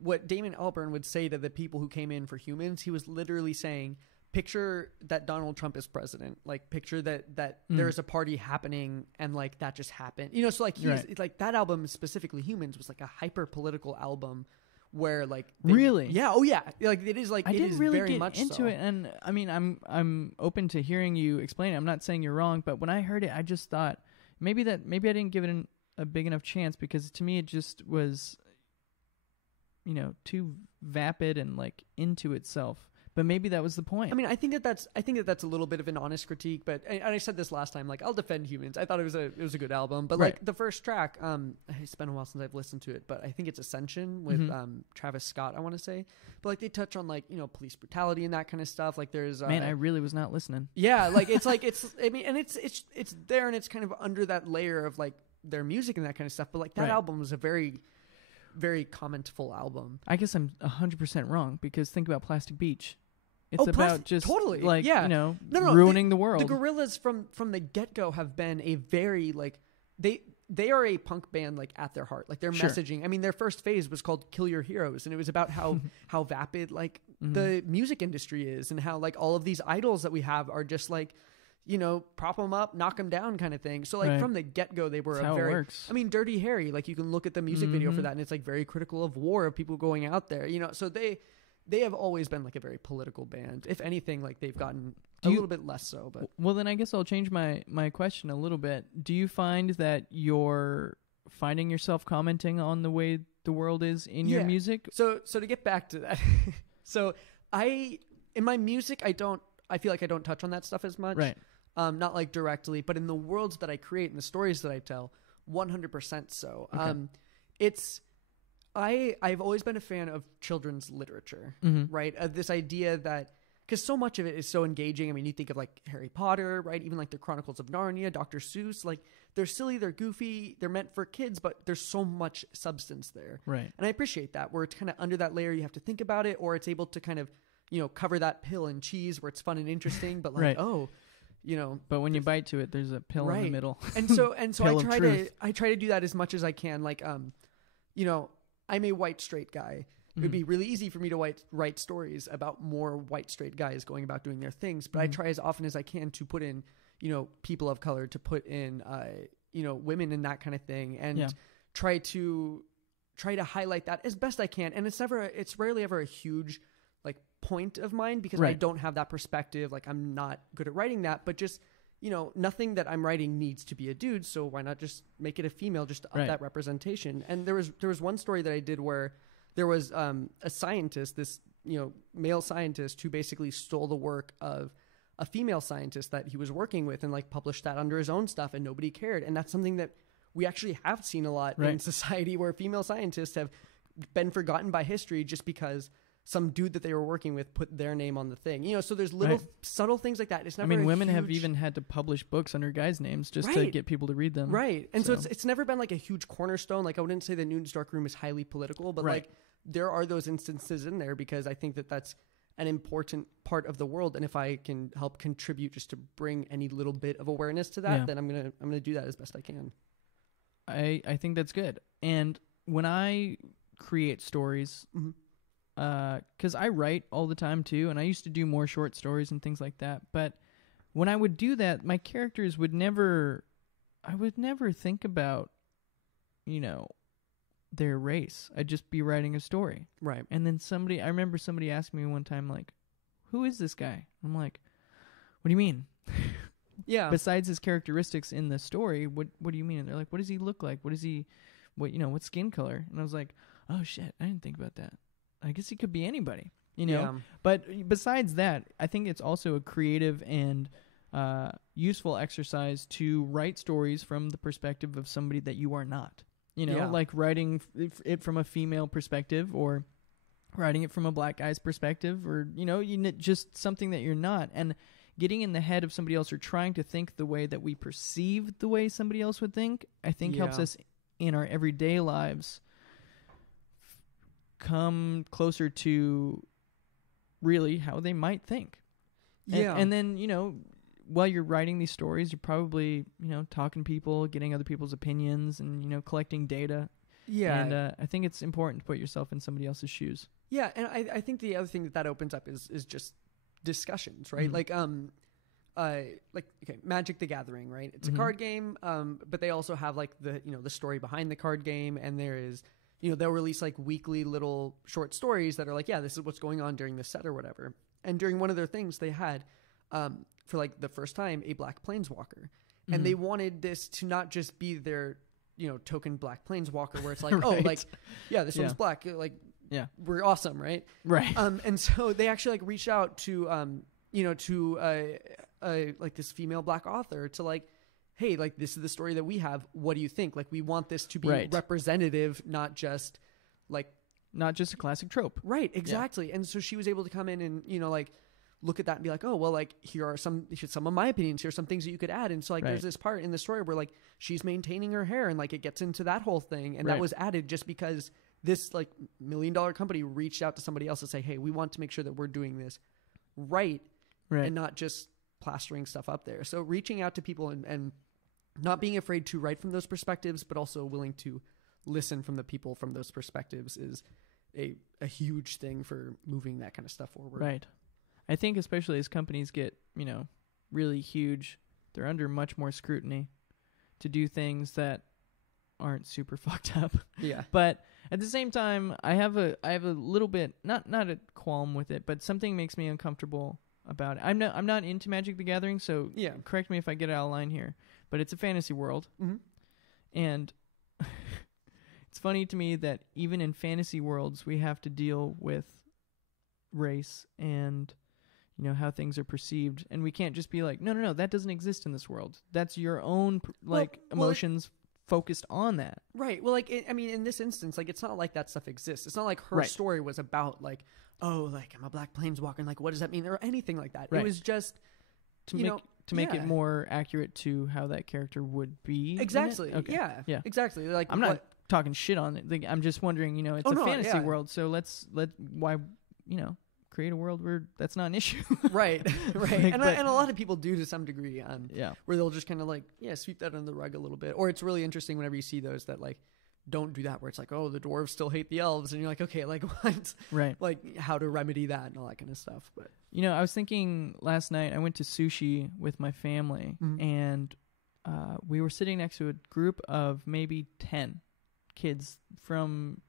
what Damon Albarn would say to the people who came in for Humans. He was literally saying, "Picture that Donald Trump is president. Like, picture that there is a party happening, and like that just happened. So like it's like that album specifically, Humans, was like a hyper political album." Where like really, like it is like I didn't really very get much into so. it, and I mean I'm open to hearing you explain it. I'm not saying you're wrong, but when I heard it, I just thought maybe I didn't give it a big enough chance, because to me it just was too vapid and like into itself. But maybe that was the point. I mean, I think that's a little bit of an honest critique, but and I said this last time, like I'll defend Humans. I thought it was a good album, but like the first track, it's been a while since I've listened to it, but I think it's Ascension with Travis Scott, I want to say. But like they touch on like police brutality and that kind of stuff. Like there's man, I really was not listening. Yeah, like it's I mean, and it's there, and it's kind of under that layer of like their music and that kind of stuff. But like that album was a very, very commentful album. I guess I'm 100% wrong, because think about Plastic Beach. It's about just totally like ruining the world. The Gorillaz from the get-go have been a very like they are a punk band like at their heart, like their messaging. I mean, their first phase was called Kill Your Heroes, and it was about how vapid like the music industry is, and how like all of these idols that we have are just like, you know, prop them up, knock them down kind of thing. So like from the get-go, they were That's a very, works. I mean, Dirty Harry, like you can look at the music video for that, and it's like very critical of war, of people going out there, you know. So they have always been like a very political band. If anything, like they've gotten a little bit less so. But well, then I guess I'll change my question a little bit. Do you find that you're finding yourself commenting on the way the world is in your music? So to get back to that, so in my music, I feel like I don't touch on that stuff as much. Right. Not like directly, but in the worlds that I create and the stories that I tell, 100% so. Okay. I've always been a fan of children's literature, right? This idea that, because so much of it is so engaging. I mean, you think of like Harry Potter, right? Even like the Chronicles of Narnia, Dr. Seuss, like they're silly, they're goofy, they're meant for kids, but there's so much substance there. Right. And I appreciate that, where it's kind of under that layer, you have to think about it, or it's able to kind of, you know, cover that pill and cheese where it's fun and interesting, but like, you know, but when you bite to it, there's a pill in the middle. And so I try to do that as much as I can. Like, you know, I'm a white straight guy. It would be really easy for me to write stories about more white straight guys going about doing their things, but I try as often as I can to put in, you know, people of color, to put in, you know, women and that kind of thing, and try to highlight that as best I can. And it's rarely ever a huge like point of mine, because I don't have that perspective. Like I'm not good at writing that, but just, you know, nothing that I'm writing needs to be a dude. So why not just make it a female, just to up that representation? And there was one story that I did where there was a scientist, this, you know, male scientist, who basically stole the work of a female scientist that he was working with and like published that under his own stuff, and nobody cared. And that's something that we actually have seen a lot in society, where female scientists have been forgotten by history just because some dude that they were working with put their name on the thing, you know. So there's little subtle things like that. It's never. I mean, women have even had to publish books under guys' names just to get people to read them. Right, and so it's never been like a huge cornerstone. Like I wouldn't say that Newton's Darkroom is highly political, but like there are those instances in there, because I think that that's an important part of the world, and if I can help contribute just to bring any little bit of awareness to that, then I'm gonna do that as best I can. I think that's good. And when I create stories. Because I write all the time too, and I used to do more short stories and things like that. But when I would do that, my characters would never, I would never think about, you know, their race. I'd just be writing a story. Right. And then I remember somebody asked me one time, like, who is this guy? I'm like, what do you mean? Yeah. Besides his characteristics in the story, what do you mean? And they're like, what does he look like? What what skin color? And I was like, oh shit, I didn't think about that. I guess he could be anybody, you know? Yeah. But besides that, I think it's also a creative and useful exercise to write stories from the perspective of somebody that you are not. You know, like writing it from a female perspective, or writing it from a black guy's perspective, or, you know, just something that you're not. And getting in the head of somebody else, or trying to think the way that we perceive the way somebody else would think, I think helps us in our everyday lives come closer to really how they might think. And then, you know, while you're writing these stories, you're probably, you know, talking to people, getting other people's opinions, and, you know, collecting data. And I think it's important to put yourself in somebody else's shoes. Yeah, and I think the other thing that opens up is just discussions, right? Okay, Magic the Gathering, right? It's a card game, but they also have like the story behind the card game, and there is, you know, they'll release like weekly little short stories that are like, this is what's going on during this set or whatever. And during one of their things, they had, for like the first time, a black planeswalker. And they wanted this to not just be their, you know, token black planeswalker, where it's like, this one's black. Like, we're awesome, right? Right. And so they actually like reached out to, like this female black author to like, hey, like this is the story that we have. What do you think? Like we want this to be representative, not just a classic trope. Right, exactly. And so she was able to come in and, you know, like look at that and be like, oh, well, like here are some of my opinions. Here's some things that you could add. And so like there's this part in the story where like she's maintaining her hair, and like it gets into that whole thing. And that was added just because this like $1 million company reached out to somebody else to say, hey, we want to make sure that we're doing this right. And not just plastering stuff up there. So reaching out to people and not being afraid to write from those perspectives, but also willing to listen from the people from those perspectives is a huge thing for moving that kind of stuff forward. Right. I think especially as companies get, really huge, they're under much more scrutiny to do things that aren't super fucked up. Yeah. But at the same time, I have a little bit, not a qualm with it, but something makes me uncomfortable about it. I'm not into Magic the Gathering, so correct me if I get out of line here, but it's a fantasy world. Mm-hmm. And it's funny to me that even in fantasy worlds, we have to deal with race and how things are perceived, and we can't just be like, no, that doesn't exist in this world. That's your own emotions focused on that. Right. Well, in this instance, it's not like that stuff exists. It's not like her story was about I'm a black planeswalker, and what does that mean, or anything like that. Right. It was just to make it more accurate to how that character would be. Exactly. Okay. Yeah. Exactly. I'm not talking shit on it. I'm just wondering, it's a fantasy world, so why create a world where that's not an issue. Right. And a lot of people do to some degree, where they'll just kind of sweep that under the rug a little bit. Or it's really interesting whenever you see those that don't do that, where it's the dwarves still hate the elves, and you're okay, what? Right. How to remedy that and all that kind of stuff. But I was thinking last night, I went to sushi with my family, and we were sitting next to a group of maybe 10 kids from,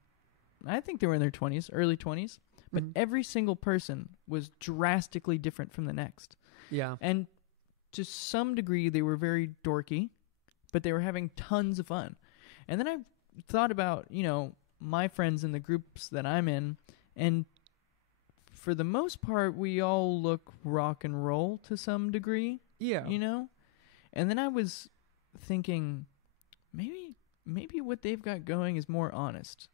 I think they were in their 20s, early 20s. But every single person was drastically different from the next. Yeah. And to some degree, they were very dorky, but they were having tons of fun. And then I thought about, my friends in the groups that I'm in, and for the most part, we all look rock and roll to some degree. Yeah. And then I was thinking, maybe what they've got going is more honest.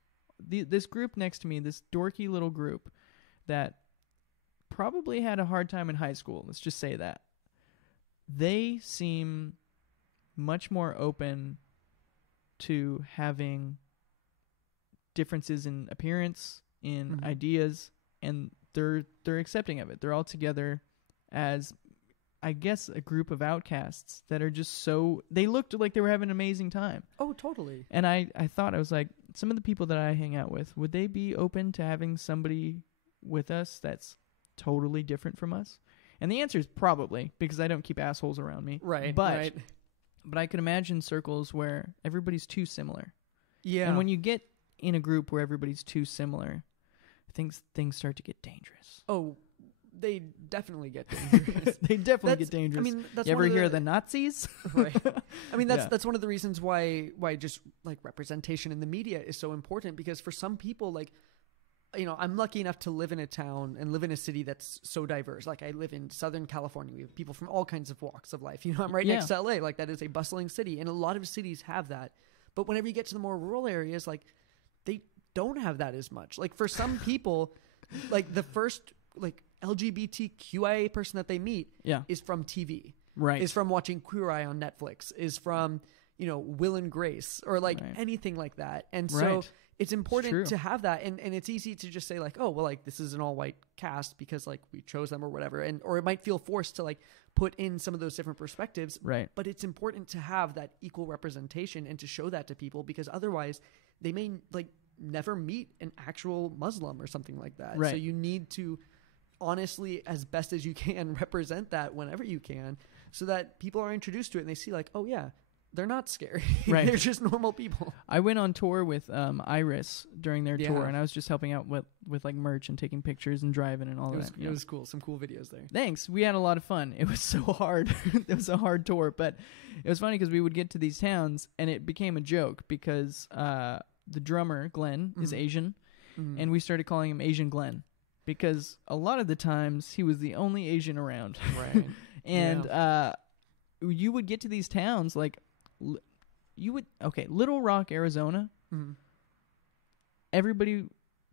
This group next to me, this dorky little group that probably had a hard time in high school, let's just say that, they seem much more open to having differences in appearance, in ideas, and they're accepting of it. They're all together as, I guess, a group of outcasts that are just they looked like they were having an amazing time. Oh, totally. And I thought, I was like, some of the people that I hang out with, would they be open to having somebody with us that's totally different from us? And the answer is probably, because I don't keep assholes around me. Right. But I could imagine circles where everybody's too similar. Yeah. And when you get in a group where everybody's too similar, things start to get dangerous. Oh, they definitely get dangerous. They definitely get dangerous. That's you ever hear of the Nazis? Right. That's one of the reasons why just representation in the media is so important, because for some people, I'm lucky enough to live in a town and live in a city that's so diverse. I live in Southern California. We have people from all kinds of walks of life. I'm right next to LA. That is a bustling city, and a lot of cities have that. But whenever you get to the more rural areas, they don't have that as much. For some people, the first LGBTQIA person that they meet is from TV. Right. Is from watching Queer Eye on Netflix, is from, Will and Grace, or anything like that. And so it's important to have that. And it's easy to just say this is an all white cast because we chose them or whatever. Or it might feel forced to put in some of those different perspectives. Right. But it's important to have that equal representation and to show that to people, because otherwise they may never meet an actual Muslim or something like that. Right. So you need to honestly, as best as you can, represent that whenever you can, so that people are introduced to it and they see oh yeah, they're not scary. Right. They're just normal people. I went on tour with Iris during their tour, and I was just helping out with merch and taking pictures and driving and all that. It was cool. Some cool videos there. Thanks. We had a lot of fun. It was so hard. It was a hard tour, but it was funny because we would get to these towns and it became a joke because the drummer, Glenn, is Asian, and we started calling him Asian Glenn, because a lot of the times he was the only Asian around. Right. And you would get to these towns Little Rock, Arizona. Mm-hmm. Everybody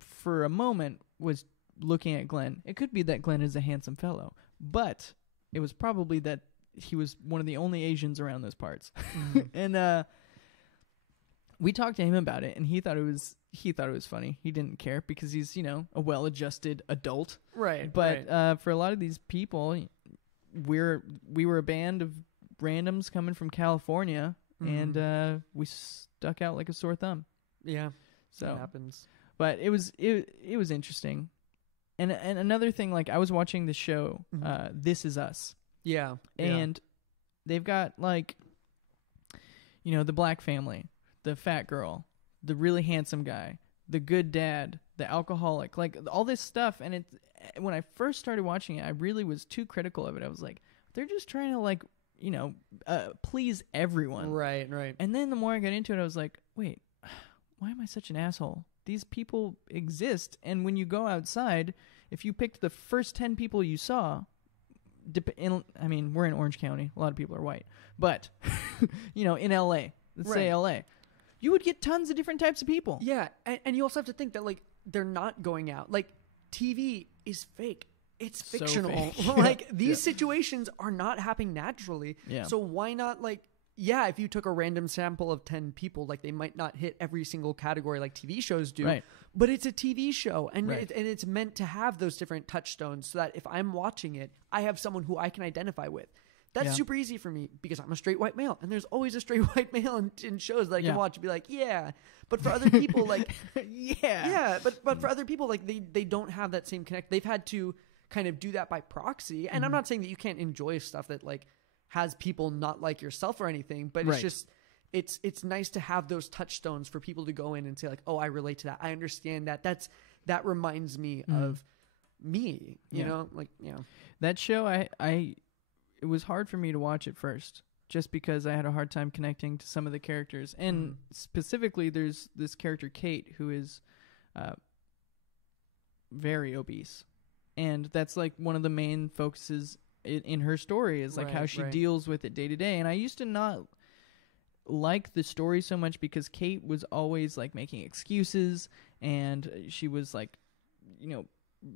for a moment was looking at Glenn. It could be that Glenn is a handsome fellow, but it was probably that he was one of the only Asians around those parts. Mm-hmm. And we talked to him about it, and he thought it was funny. He didn't care because he's, a well-adjusted adult. Right. But for a lot of these people, we were a band of randoms coming from California, and we stuck out like a sore thumb. Yeah, so that happens. But it was interesting. And another thing, like I was watching the show, This Is Us. Yeah. And they've got like, you know, the black family, the fat girl, the really handsome guy, the good dad, the alcoholic, like all this stuff. And when I first started watching it, I really was too critical of it. I was like, they're just trying to like, you know, please everyone. Right. And then the more I got into it, I was like, wait, why am I such an asshole? These people exist, and when you go outside, if you picked the first 10 people you saw, I mean, we're in Orange County. A lot of people are white. But, you know, in L.A., let's say L.A., you would get tons of different types of people. Yeah, and you also have to think that, like, they're not going out. Like, TV is fake. It's fictional. So fake. Like, these situations are not happening naturally. Yeah. So why not, like, yeah, if you took a random sample of 10 people, like, they might not hit every single category like TV shows do. Right. But it's a TV show, and it's meant to have those different touchstones so that if I'm watching it, I have someone who I can identify with. That's super easy for me because I'm a straight white male, and there's always a straight white male in shows that I can watch and be like, yeah. But for other people, like, but for other people, like, they don't have that same connect. They've had to kind of do that by proxy. And I'm not saying that you can't enjoy stuff that, like, has people not like yourself or anything, but it's just, it's nice to have those touchstones for people to go in and say, like, oh, I relate to that. I understand that. That reminds me of me, you know, like, you know. That show, it was hard for me to watch at first just because I had a hard time connecting to some of the characters. And specifically, there's this character, Kate, who is very obese. And that's like one of the main focuses in her story is like how she deals with it day to day. And I used to not like the story so much because Kate was always like making excuses, and she was like, you know,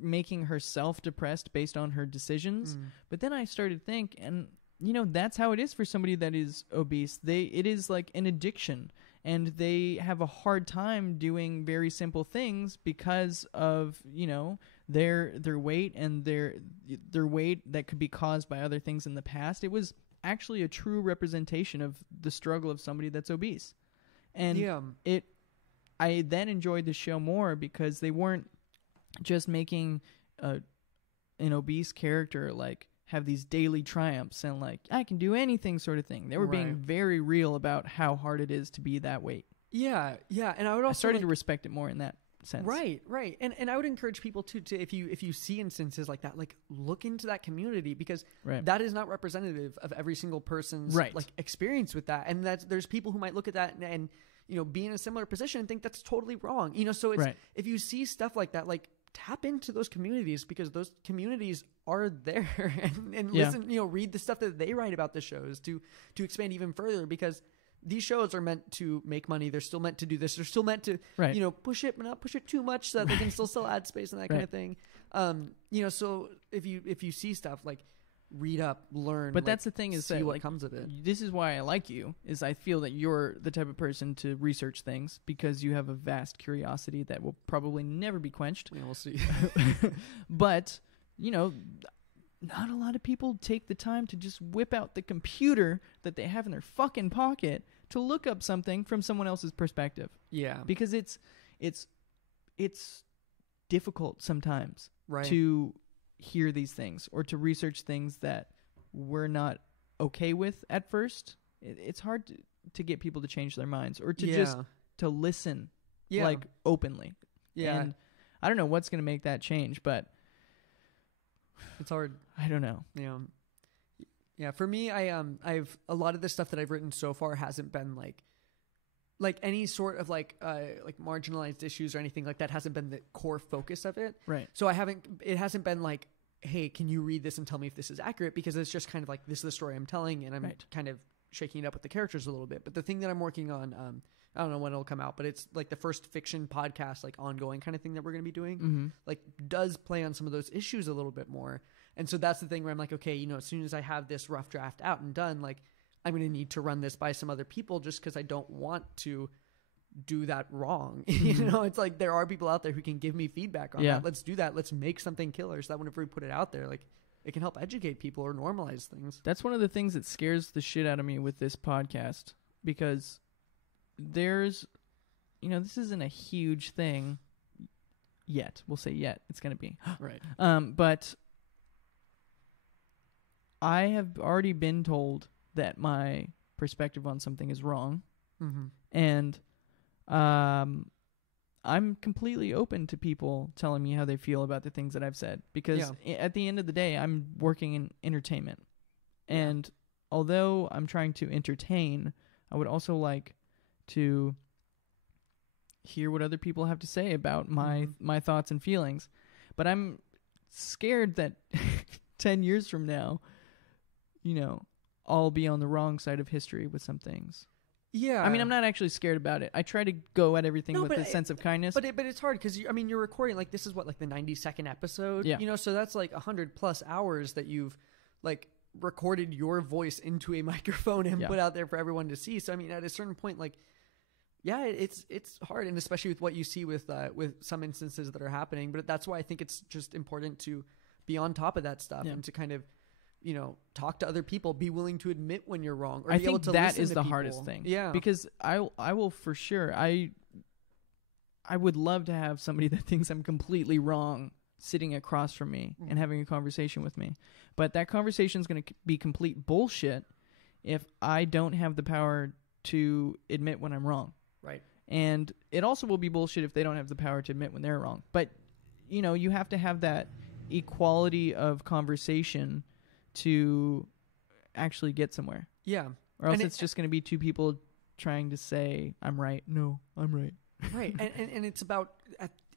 making herself depressed based on her decisions. But then I started to think, and you know, that's how it is for somebody that is obese. It is like an addiction, and they have a hard time doing very simple things because of, you know, their weight and their weight that could be caused by other things in the past. It was actually a true representation of the struggle of somebody that's obese. And I then enjoyed the show more because they weren't just making an obese character like have these daily triumphs and like I can do anything sort of thing. They were being very real about how hard it is to be that weight. Yeah, and I would also started to respect it more in that sense. Right. And I would encourage people to if you see instances like that, like look into that community because that is not representative of every single person's like experience with that. And there's people who might look at that and you know be in a similar position and think that's totally wrong. You know, so it's if you see stuff like that, like tap into those communities because those communities are there and listen, you know, read the stuff that they write about the shows to expand even further because these shows are meant to make money. They're still meant to do this. They're still meant to, you know, push it, but not push it too much so that they can still sell ad space and that kind of thing. You know, so if you see stuff like read up, learn, but that's the thing is see that what like, comes of it. This is why I like you is I feel that you're the type of person to research things because you have a vast curiosity that will probably never be quenched. Yeah, we'll see. But, you know, not a lot of people take the time to just whip out the computer that they have in their fucking pocket to look up something from someone else's perspective. Yeah. Because it's difficult sometimes right. to hear these things or to research things that we're not okay with at first. It's hard to get people to change their minds or to just to listen like openly. Yeah. And I don't know what's going to make that change, but it's hard. I don't know. Yeah. Yeah. For me, I've a lot of the stuff that I've written so far hasn't been like any sort of like marginalized issues or anything like that hasn't been the core focus of it. Right. So it hasn't been like, hey, can you read this and tell me if this is accurate? Because it's just kind of like, this is the story I'm telling and I'm kind of shaking it up with the characters a little bit. But the thing that I'm working on, I don't know when it'll come out, but it's like the first fiction podcast, like ongoing kind of thing that we're going to be doing, like does play on some of those issues a little bit more. And so that's the thing where I'm like, okay, you know, as soon as I have this rough draft out and done, like I'm going to need to run this by some other people just because I don't want to do that wrong. You know, it's like there are people out there who can give me feedback on that. Let's do that. Let's make something killer so that whenever we put it out there, like it can help educate people or normalize things. That's one of the things that scares the shit out of me with this podcast, because there's, this isn't a huge thing yet. We'll say yet. It's going to be. Right. But I have already been told that my perspective on something is wrong. Mm-hmm. And I'm completely open to people telling me how they feel about the things that I've said, because at the end of the day, I'm working in entertainment. And although I'm trying to entertain, I would also like to hear what other people have to say about my thoughts and feelings. But I'm scared that 10 years from now, I'll be on the wrong side of history with some things. Yeah. I mean, I'm not actually scared about it. I try to go at everything with a sense of kindness. But it's hard because, you're recording, like, this is what, like, the 92nd episode? Yeah. So that's, like, 100-plus hours that you've, like, recorded your voice into a microphone and put out there for everyone to see. So, I mean, at a certain point, like, it's hard, and especially with what you see with some instances that are happening. But that's why I think it's just important to be on top of that stuff and to kind of, talk to other people, be willing to admit when you're wrong. Or I be think able to that listen is to the people. hardest thing. Yeah. Because I will for sure. I would love to have somebody that thinks I'm completely wrong sitting across from me and having a conversation with me. But that conversation is going to be complete bullshit if I don't have the power to admit when I'm wrong. Right. And it also will be bullshit if they don't have the power to admit when they're wrong. But, you have to have that equality of conversation to actually get somewhere. Yeah. Or else it's just going to be two people trying to say, I'm right. No, I'm right. Right. and it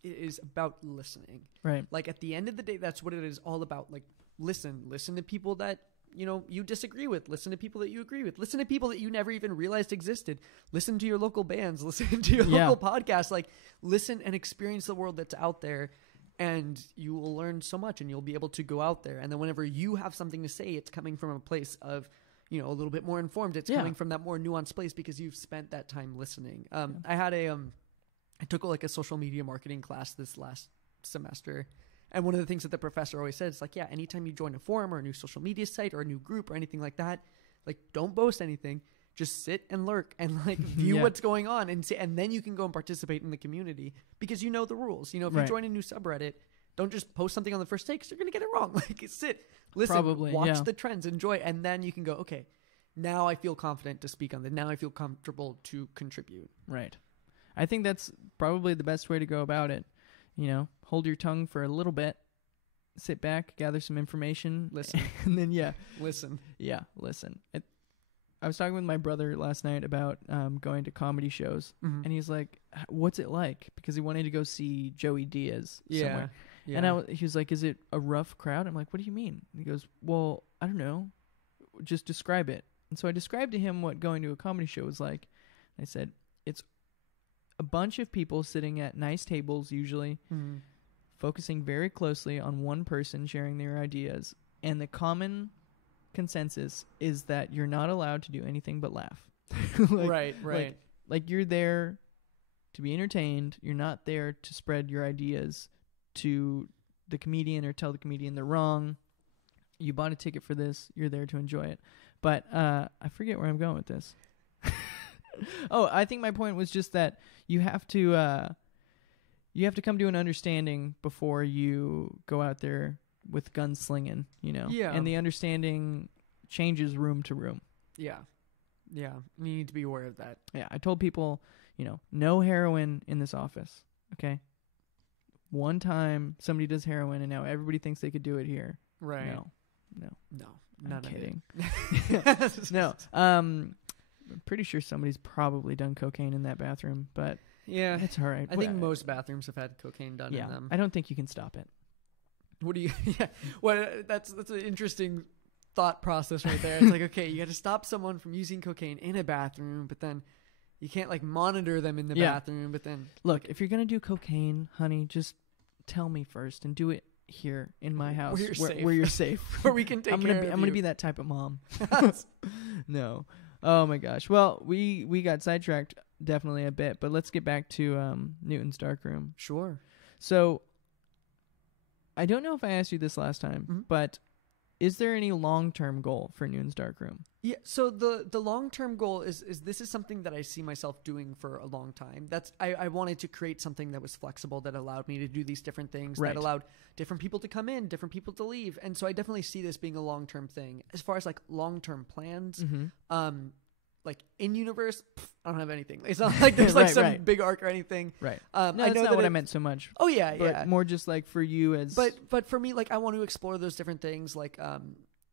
is about listening. Right. Like, at the end of the day, that's what it is all about. Like, listen to people that, you disagree with. Listen to people that you agree with. Listen to people that you never even realized existed. Listen to your local bands. Listen to your local podcasts. Like, listen and experience the world that's out there. And you will learn so much, and you'll be able to go out there. And then whenever you have something to say, it's coming from a place of, a little bit more informed. It's coming from that more nuanced place because you've spent that time listening. I had I took like a social media marketing class this last semester. And one of the things that the professor always said is like, anytime you join a forum or a new social media site or a new group or anything like that, like, don't boast anything. Just sit and lurk and like view what's going on and then you can go and participate in the community because you know the rules. If you join a new subreddit, don't just post something on the first day because you're going to get it wrong. Like, sit, listen, watch the trends, enjoy, and then you can go, okay, now I feel confident to speak on this. Now I feel comfortable to contribute. Right. I think that's probably the best way to go about it. Hold your tongue for a little bit, sit back, gather some information, listen, and then listen. Yeah, listen. I was talking with my brother last night about going to comedy shows, and he's like, "What's it like?" Because he wanted to go see Joey Diaz somewhere. Yeah. And he was like, "Is it a rough crowd?" I'm like, "What do you mean?" And he goes, "Well, I don't know. Just describe it." And so I described to him what going to a comedy show was like. I said, "It's a bunch of people sitting at nice tables, usually, focusing very closely on one person sharing their ideas, and the common consensus is that you're not allowed to do anything but laugh." Right. Like you're there to be entertained. You're not there to spread your ideas to the comedian or tell the comedian they're wrong. You bought a ticket for this. You're there to enjoy it. But I forget where I'm going with this. Oh, I think my point was just that you have to come to an understanding before you go out there with gunslinging, Yeah. And the understanding changes room to room. Yeah. You need to be aware of that. Yeah, I told people, no heroin in this office, okay? One time somebody does heroin and now everybody thinks they could do it here. Right. No. I'm kidding. No. I'm pretty sure somebody's probably done cocaine in that bathroom, but yeah, it's all right. I think most bathrooms have had cocaine done in them. I don't think you can stop it. What do you? Yeah. Well, that's an interesting thought process right there. It's like, okay, you got to stop someone from using cocaine in a bathroom, but then you can't like monitor them in the bathroom. But then, look, if you're gonna do cocaine, honey, just tell me first and do it here in my house where you're safe, where we can take care of you. I'm gonna be that type of mom. No. Oh my gosh. Well, we got sidetracked definitely a bit, but let's get back to Newton's Darkroom. Sure. So I don't know if I asked you this last time, but is there any long-term goal for Noon's Darkroom? Yeah, so the long-term goal is this is something that I see myself doing for a long time. I wanted to create something that was flexible, that allowed me to do these different things, Right. that allowed different people to come in, different people to leave. And so I definitely see this being a long-term thing. As far as like long-term plans, like in universe, I don't have anything. It's not like there's like some big arc or anything. Right. I No, that's know not that what I meant so much. Oh yeah, But yeah. more just like for you as... But for me, like I want to explore those different things, like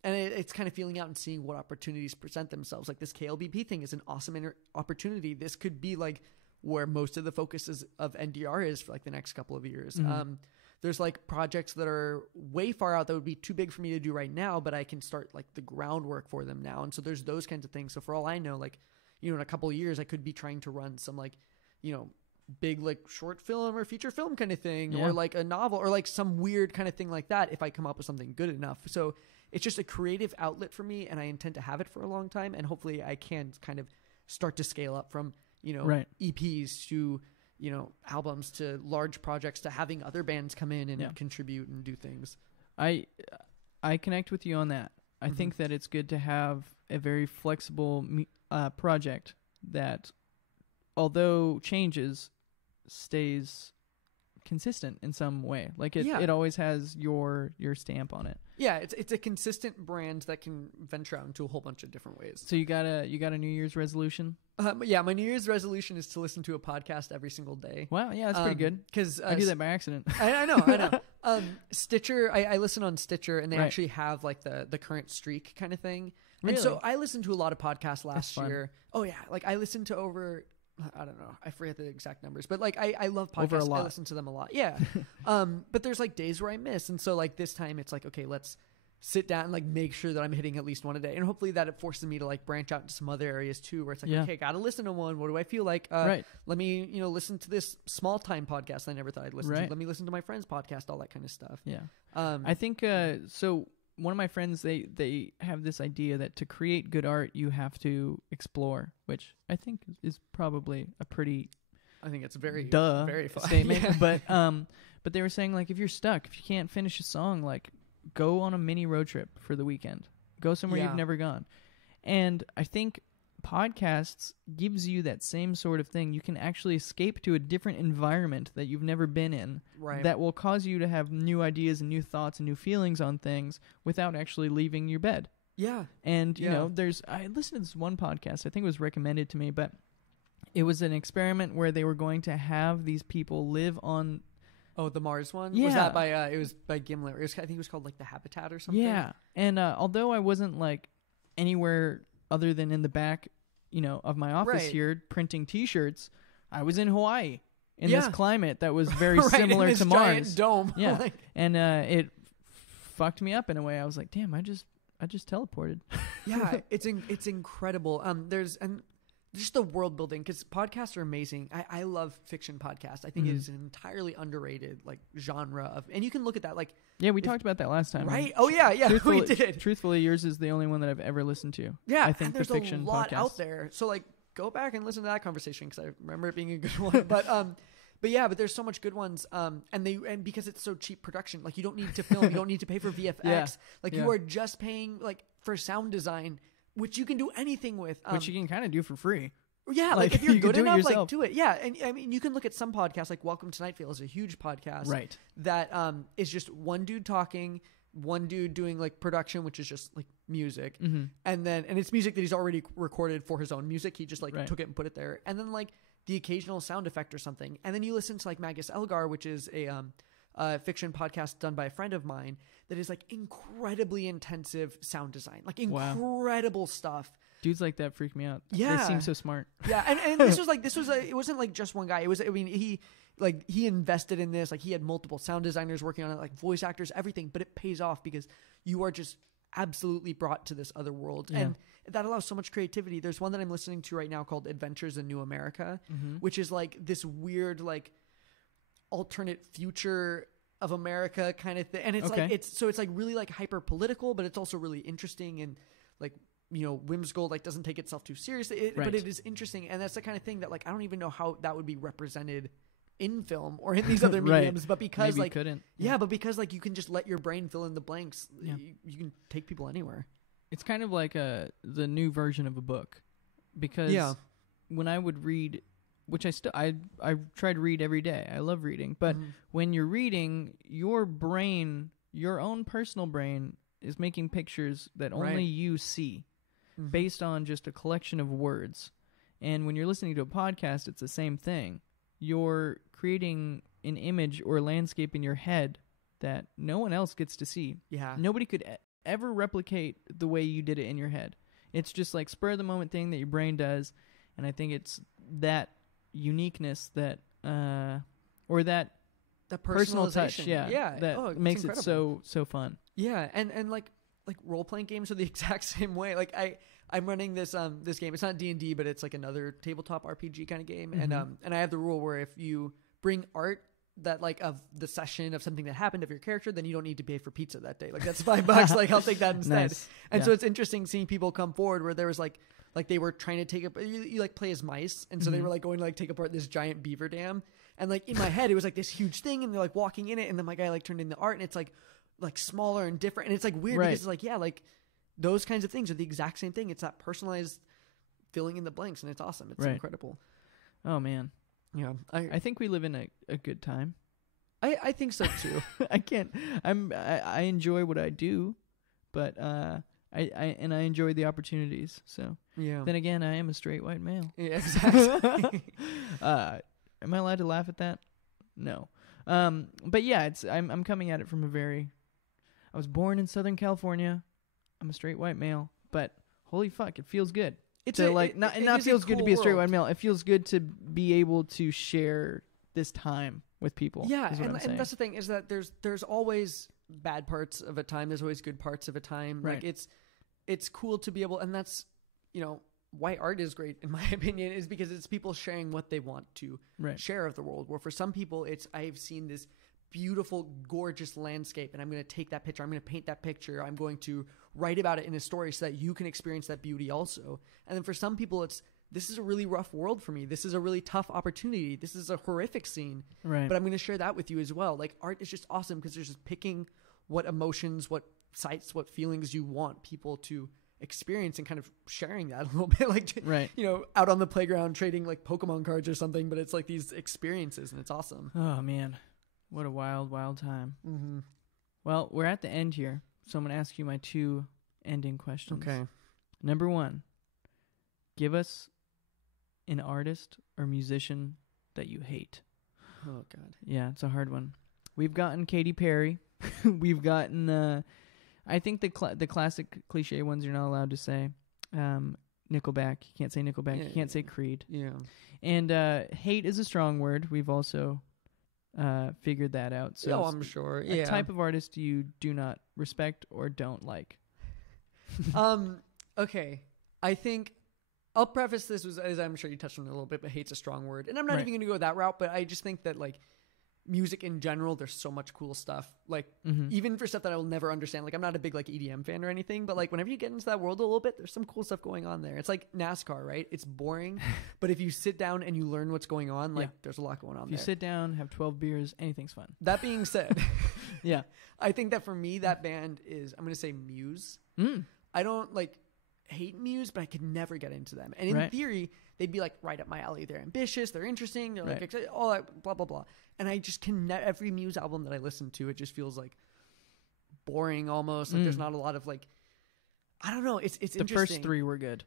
and it's kind of feeling out and seeing what opportunities present themselves. Like this KLBP thing is an awesome opportunity. This could be like where most of the focus of NDR is for like the next couple of years. There's like projects that are way far out that would be too big for me to do right now, but I can start like the groundwork for them now. And so there's those kinds of things. So for all I know, like, you know, in a couple of years, I could be trying to run some like, you know, big like short film or feature film kind of thing, or like a novel, or like some weird kind of thing like that if I come up with something good enough. So it's just a creative outlet for me, and I intend to have it for a long time. And hopefully I can kind of start to scale up from, you know, EPs to, you know, albums to large projects to having other bands come in and contribute and do things. I connect with you on that. I think that it's good to have a very flexible project that, although changes, stays consistent in some way. Like it always has your stamp on it. Yeah, it's a consistent brand that can venture out into a whole bunch of different ways. So you got a New Year's resolution? Yeah, my New Year's resolution is to listen to a podcast every single day. Wow, yeah, that's pretty good. Because I do that by accident. I know. Stitcher, I listen on Stitcher, and they actually have like the current streak kind of thing. Really? And so I listened to a lot of podcasts last year. Oh yeah, like I listened to over, I don't know, I forget the exact numbers, but like I love podcasts. Over a lot. I listen to them a lot. Yeah. But there's like days where I miss, and so like this time it's like, okay, let's sit down and like make sure that I'm hitting at least one a day, and hopefully that it forces me to like branch out into some other areas too, where it's like, okay, gotta listen to one. What do I feel like? Let me, you know, listen to this small time podcast I never thought I'd listen to. Let me listen to my friend's podcast, all that kind of stuff. Yeah. I think so. One of my friends, they have this idea that to create good art, you have to explore, which I think is probably a pretty, I think it's very very fun statement. But they were saying like if you're stuck, if you can't finish a song, like go on a mini road trip for the weekend, go somewhere you've never gone. And I think podcasts gives you that same sort of thing. You can actually escape to a different environment that you've never been in, that will cause you to have new ideas and new thoughts and new feelings on things without actually leaving your bed. Yeah. And, you know, I listened to this one podcast, I think it was recommended to me, but it was an experiment where they were going to have these people live on... Oh, the Mars one? Yeah. Was that by, it was by Gimlet. I think it was called like The Habitat or something. Yeah. And although I wasn't like anywhere other than in the back, you know, of my office here printing T-shirts, I was in Hawaii in this climate that was very similar in this to giant Mars. Dome. Yeah, and it fucked me up in a way. I was like, damn, I just teleported. Yeah, it's incredible. There's just the world building, because podcasts are amazing. I love fiction podcasts. I think it is an entirely underrated like genre of, and you can look at that like. Yeah, we talked about that last time. Right? Oh yeah, we did. Truthfully, yours is the only one that I've ever listened to. Yeah, I think and there's the fiction a lot podcast out there. So like, go back and listen to that conversation, because I remember it being a good one. But there's so much good ones. And because it's so cheap production, like you don't need to film, you don't need to pay for VFX. You are just paying like for sound design, which you can do anything with. Which you can kind of do for free. Yeah, like if you're good enough, like do it. Yeah, and I mean, you can look at some podcasts, like Welcome to Night Vale is a huge podcast, right? That is just one dude talking, one dude doing like production, which is just like music, and it's music that he's already recorded for his own music. He just like took it and put it there, and then like the occasional sound effect or something, and then you listen to like Magus Elgar, which is a fiction podcast done by a friend of mine that is like incredibly intensive sound design, like incredible stuff. Dudes like that freak me out. Yeah. They seem so smart. Yeah. And it wasn't like just one guy. He invested in this. Like he had multiple sound designers working on it, like voice actors, everything, but it pays off because you are just absolutely brought to this other world. Yeah. And that allows so much creativity. There's one that I'm listening to right now called Adventures in New America, which is like this weird, like alternate future of America kind of thing. And it's like, it's like really like hyper political, but it's also really interesting and like, you know, whimsical, like doesn't take itself too seriously, but it is interesting. And that's the kind of thing that like, I don't even know how that would be represented in film or in these other Right. mediums, but because Maybe like couldn't. yeah, but because like you can just let your brain fill in the blanks. Yeah. You can take people anywhere. It's kind of like the new version of a book, because Yeah. when I would read, which I try to read every day. I love reading, but Mhm. when you're reading, your brain, your own personal brain, is making pictures that only Right. you see, Mhm. based on just a collection of words. And when you're listening to a podcast, it's the same thing. You're creating an image or landscape in your head that no one else gets to see. Yeah. Nobody could ever replicate the way you did it in your head. It's just like spur of the moment thing that your brain does, and I think it's that uniqueness that or that The personal touch, personalization. yeah, that it's makes it incredible. so fun. Yeah, and like role playing games are the exact same way. Like I'm running this this game. It's not D&D, but it's like another tabletop RPG kind of game. Mhm. And I have the rule where if you bring art that like of the session of something that happened of your character, then you don't need to pay for pizza that day. Like that's $5. Like I'll take that instead. Nice. And Yeah. so it's interesting seeing people come forward where there was like they were trying to take up you like play as mice, and so they Mhm. were like going to like take apart this giant beaver dam, and like in my head it was like this huge thing, and they're like walking in it, and then my guy like turned in the art, and it's like smaller and different, and it's like weird Right. because it's like yeah, like those kinds of things are the exact same thing. It's that personalized filling in the blanks, and it's awesome. It's Right. incredible. Oh man, Yeah, I think we live in a good time. I think so too. I enjoy what I do, but I enjoy the opportunities. So Yeah. then again, I am a straight white male. Yeah, exactly. Am I allowed to laugh at that? No. But yeah, I'm coming at it from I was born in Southern California. I'm a straight white male, but holy fuck, it feels good. It's to a- like it- not it not is a feels good to cool be a straight world. white male. It feels good to be able to share this time with people. Yeah, is what I'm saying. and that's the thing is that there's always bad parts of a time. There's always good parts of a time. Right. Like it's cool to be able, and that's why art is great in my opinion is because it's people sharing what they want to Right. share of the world. Where for some people, I've seen this beautiful, gorgeous landscape, and I'm going to take that picture. I'm going to paint that picture. I'm going to write about it in a story so that you can experience that beauty also. And then for some people, this is a really rough world for me. This is a really tough opportunity. This is a horrific scene. Right. But I'm going to share that with you as well. Like art is just awesome because there's just picking what emotions, what sights, what feelings you want people to experience and kind of sharing that a little bit. Like, Right. out on the playground trading like Pokemon cards or something, but it's like these experiences and it's awesome. Oh man, what a wild, wild time. Mm-hmm. Well, we're at the end here, so I'm gonna ask you my 2 ending questions. Okay. Number 1, give us an artist or musician that you hate. Oh God. Yeah, it's a hard one. We've gotten Katy Perry. We've gotten, I think the classic cliche ones you're not allowed to say. Nickelback. You can't say Nickelback. Yeah, you can't say yeah. Creed. Yeah. And hate is a strong word. We've also figured that out. So Oh, it's I'm sure. a Yeah. type of artist you do not respect or don't like. Okay. I think I'll preface this as I'm sure you touched on it a little bit, but hate's a strong word. And I'm not Right. even going to go that route, but I just think that like music in general, there's so much cool stuff. Like Mm-hmm. even for stuff that I will never understand. Like I'm not a big like EDM fan or anything, but like whenever you get into that world a little bit, there's some cool stuff going on there. It's like NASCAR, right? It's boring, but if you sit down and you learn what's going on, like Yeah. there's a lot going on If you there. sit down, have 12 beers, anything's fun. That being said, Yeah. I think that for me, that band is, I'm going to say Muse. Mm. I don't like hate Muse, but I could never get into them. And in Right. theory, they'd be like right up my alley. They're ambitious, they're interesting, they're like Right. excited, all that blah blah blah. And I just can every Muse album that I listen to, it just feels like boring almost. Like there's not a lot of like I don't know. It's The interesting. first 3 were good.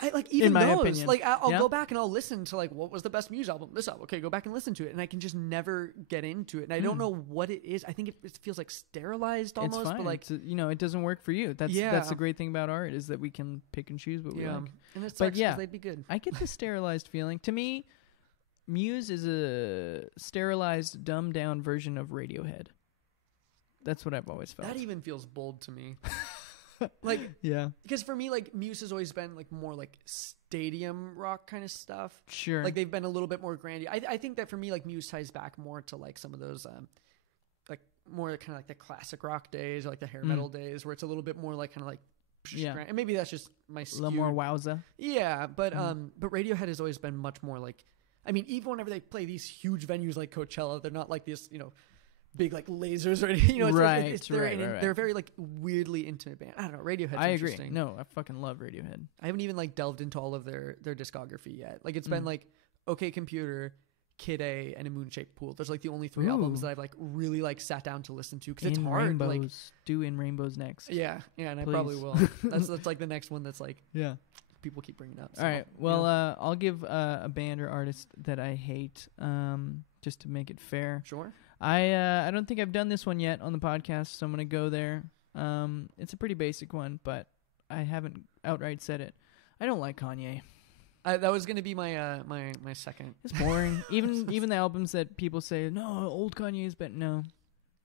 I like even my those. opinion. Like I'll Yeah. go back and I'll listen to like what was the best Muse album. This album. Okay, go back and listen to it, and I can just never get into it. And I don't know what it is. I think it feels like sterilized almost. It's fine. But like It doesn't work for you. That's Yeah. that's the great thing about art is that we can pick and choose what we yeah, like. and it But sucks yeah. because they'd be good. I get the sterilized feeling. To me, Muse is a sterilized, dumbed down version of Radiohead. That's what I've always felt. That even feels bold to me. Like yeah, because for me, like Muse has always been like more like stadium rock kind of stuff. sure. Like they've been a little bit more grandiose. I think that for me, like Muse ties back more to like some of those like more kind of like the classic rock days or like the hair metal days where it's a little bit more like kind of like Yeah. and maybe that's just my a skew. little more wowza. Yeah, but Radiohead has always been much more like I mean, even whenever they play these huge venues like Coachella, they're not like this, big like lasers or anything. They're very like weirdly intimate band. I don't know. Radiohead's I agree. interesting. No, I fucking love Radiohead. I haven't even like delved into all of their discography yet. Like it's been like OK Computer, Kid A, and A Moon-Shaped Pool. There's like the only 3 albums that I've like really like sat down to listen to because it's hard. Rainbows. Like do In Rainbows next. Yeah, and Please. I probably will. That's like the next one that's like people keep bringing up. So, all right. Well, I'll give a band or artist that I hate, just to make it fair. Sure. I don't think I've done this one yet on the podcast, so I'm gonna go there. It's a pretty basic one, but I haven't outright said it. I don't like Kanye. That was gonna be my my second. It's boring. even the albums that people say, no, old Kanye's, but no,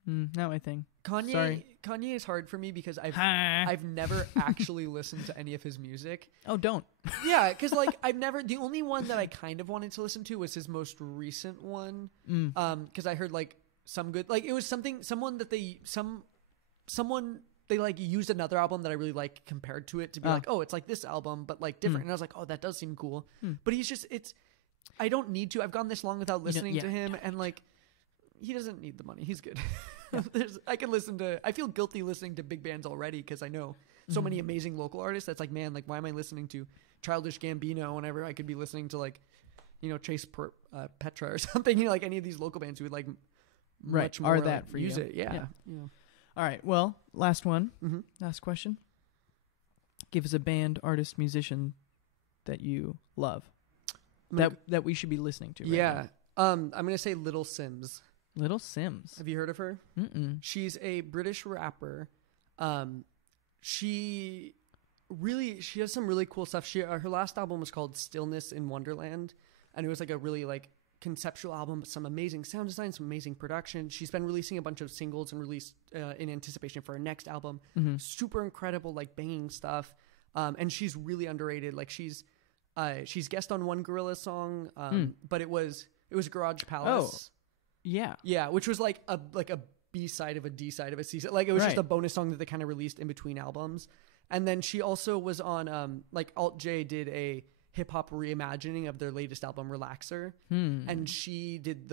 not my thing. Kanye is hard for me because I've never actually listened to any of his music. Oh, don't. Yeah, because like the only one that I kind of wanted to listen to was his most recent one. Because I heard like some good, like it was someone they like used another album that I really like compared to it to be like, oh, it's like this album but like different. And I was like, oh, that does seem cool. But I don't need to. I've gone this long without listening to him, and like he doesn't need the money. He's good. I feel guilty listening to big bands already because I know so many amazing local artists. That's like, man, like why am I listening to Childish Gambino whenever I could be listening to like, Chase Petra or something, like any of these local bands who would like much more are that like, for use you. it. Yeah. All right. Well, last one. Last question. Give us a band, artist, musician that you love that we should be listening to. Right now. I'm gonna say Little Sims. Little Sims. Have you heard of her? Mm-mm. She's a British rapper. She has some really cool stuff. Her last album was called Stillness in Wonderland, and it was like a really like conceptual album, some amazing sound design, some amazing production. She's been releasing a bunch of singles and released in anticipation for her next album. Super incredible, like banging stuff. And she's really underrated. Like she's guest on one Gorillaz song, but it was Garage Palace. Yeah, which was like a B-side of a D-side of a C-side. Like it was just a bonus song that they kind of released in between albums. And then she also was on like Alt J did a hip hop reimagining of their latest album Relaxer, and she did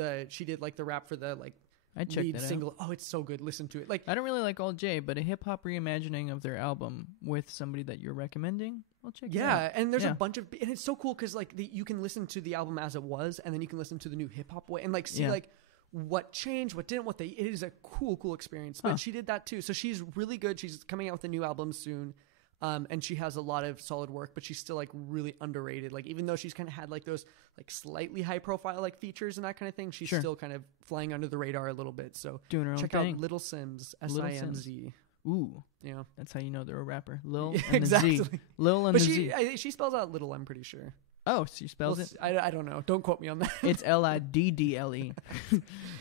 like the rap for the like lead single. Oh, it's so good. Listen to it. Like I don't really like Alt J, but a hip hop reimagining of their album with somebody that you're recommending, I'll check it out. Yeah, and there's a bunch of, and it's so cool because like you can listen to the album as it was, and then you can listen to the new hip hop way and like see like what changed, what didn't, it is a cool experience. But she did that too, so she's really good. She's coming out with a new album soon. And she has a lot of solid work, but she's still like really underrated. Like even though she's kind of had like those like slightly high profile like features and that kind of thing, she's still kind of flying under the radar a little bit. So doing her own check thing. out Little Sims, SIMZ. Ooh, yeah, that's how you know they're a rapper. Lil and exactly. the Z. Lil and but the Z. She spells out little. I'm pretty sure. Oh, she spells it? I don't know. Don't quote me on that. It's Liddle.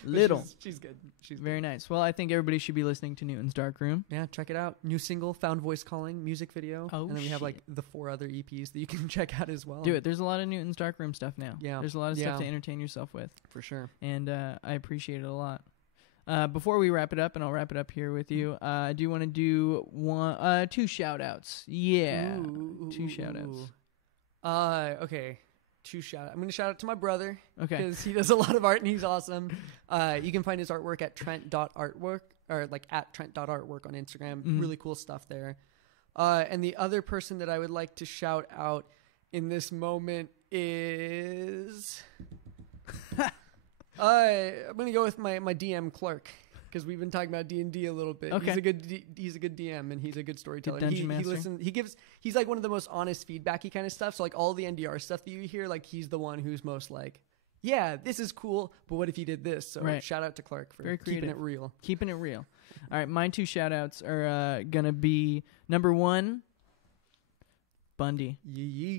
Little. She's good. She's very nice. Well, I think everybody should be listening to Newton's Darkroom. Yeah, check it out. New single, Found Voice Calling, music video. Oh, and then we have like the 4 other EPs that you can check out as well. Do it. There's a lot of Newton's Darkroom stuff now. Yeah. There's a lot of stuff to entertain yourself with. For sure. And I appreciate it a lot. Before we wrap it up, and I'll wrap it up here with you, I do want to do 2 shout-outs. Yeah. 2 shout-outs. Okay. 2 shout-outs. I'm going to shout out to my brother. Okay. Because he does a lot of art and he's awesome. You can find his artwork at trent.artwork or like at trent.artwork on Instagram. Really cool stuff there. And the other person that I would like to shout out in this moment is... I'm going to go with my DM Clark. Because we've been talking about D&D a little bit. Okay. He's a good DM and he's a good storyteller. Dungeon master. He's like one of the most honest feedbacky kind of stuff. So like all the NDR stuff that you hear, like he's the one who's most like, yeah, this is cool, but what if you did this? So shout out to Clark for keeping it real. Keeping it real. All right, my 2 shout outs are gonna be number 1, Bundy.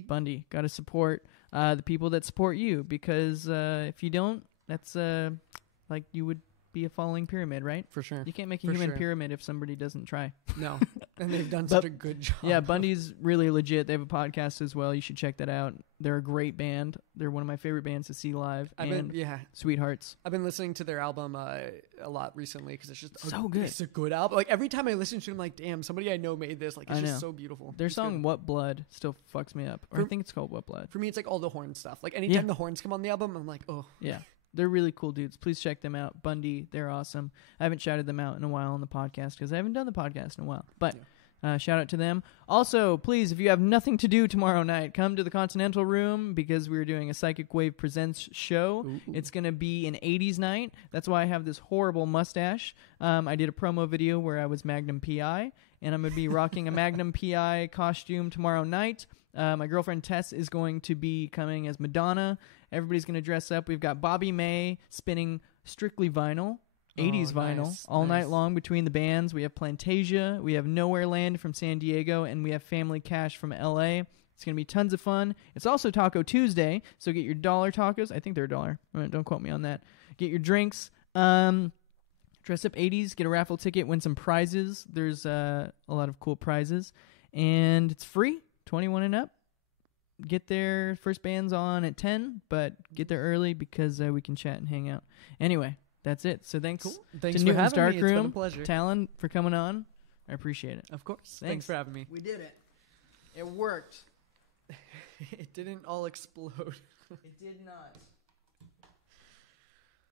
Bundy. Gotta support the people that support you, because if you don't, that's like you would be a falling pyramid, right? For sure. You can't make a human pyramid if somebody doesn't try. No. And they've done such a good job. Yeah, Bundy's really legit. They have a podcast as well. You should check that out. They're a great band. They're one of my favorite bands to see live. Sweethearts. I've been listening to their album a lot recently because it's just so good. It's a good album. Like every time I listen to it, I'm like, damn, somebody I know made this. Like it's just so beautiful. Their song "What Blood" still fucks me up. Or I think it's called "What Blood." For me, it's like all the horn stuff. Like anytime the horns come on the album, I'm like, oh yeah. They're really cool dudes. Please check them out. Bundy, they're awesome. I haven't shouted them out in a while on the podcast because I haven't done the podcast in a while. But shout out to them. Also, please, if you have nothing to do tomorrow night, come to the Continental Room because we're doing a Psychic Wave Presents show. Ooh. It's going to be an 80s night. That's why I have this horrible mustache. I did a promo video where I was Magnum P.I., and I'm going to be rocking a Magnum P.I. costume tomorrow night. My girlfriend Tess is going to be coming as Madonna. Everybody's going to dress up. We've got Bobby May spinning strictly vinyl. 80s vinyl all night long between the bands. We have Plantasia, we have Nowhere Land from San Diego, and we have Family Cash from LA. It's going to be tons of fun. It's also Taco Tuesday, so get your dollar tacos. I think they're $1. Don't quote me on that. Get your drinks. Dress up 80s, get a raffle ticket, win some prizes. There's a lot of cool prizes. And it's free, 21 and up. Get there. First band's on at 10, but get there early because we can chat and hang out. Anyway. That's it. So thanks to Newton's Darkroom, Talon, for coming on. I appreciate it. Of course. Thanks for having me. We did it. It worked. It didn't all explode. It did not.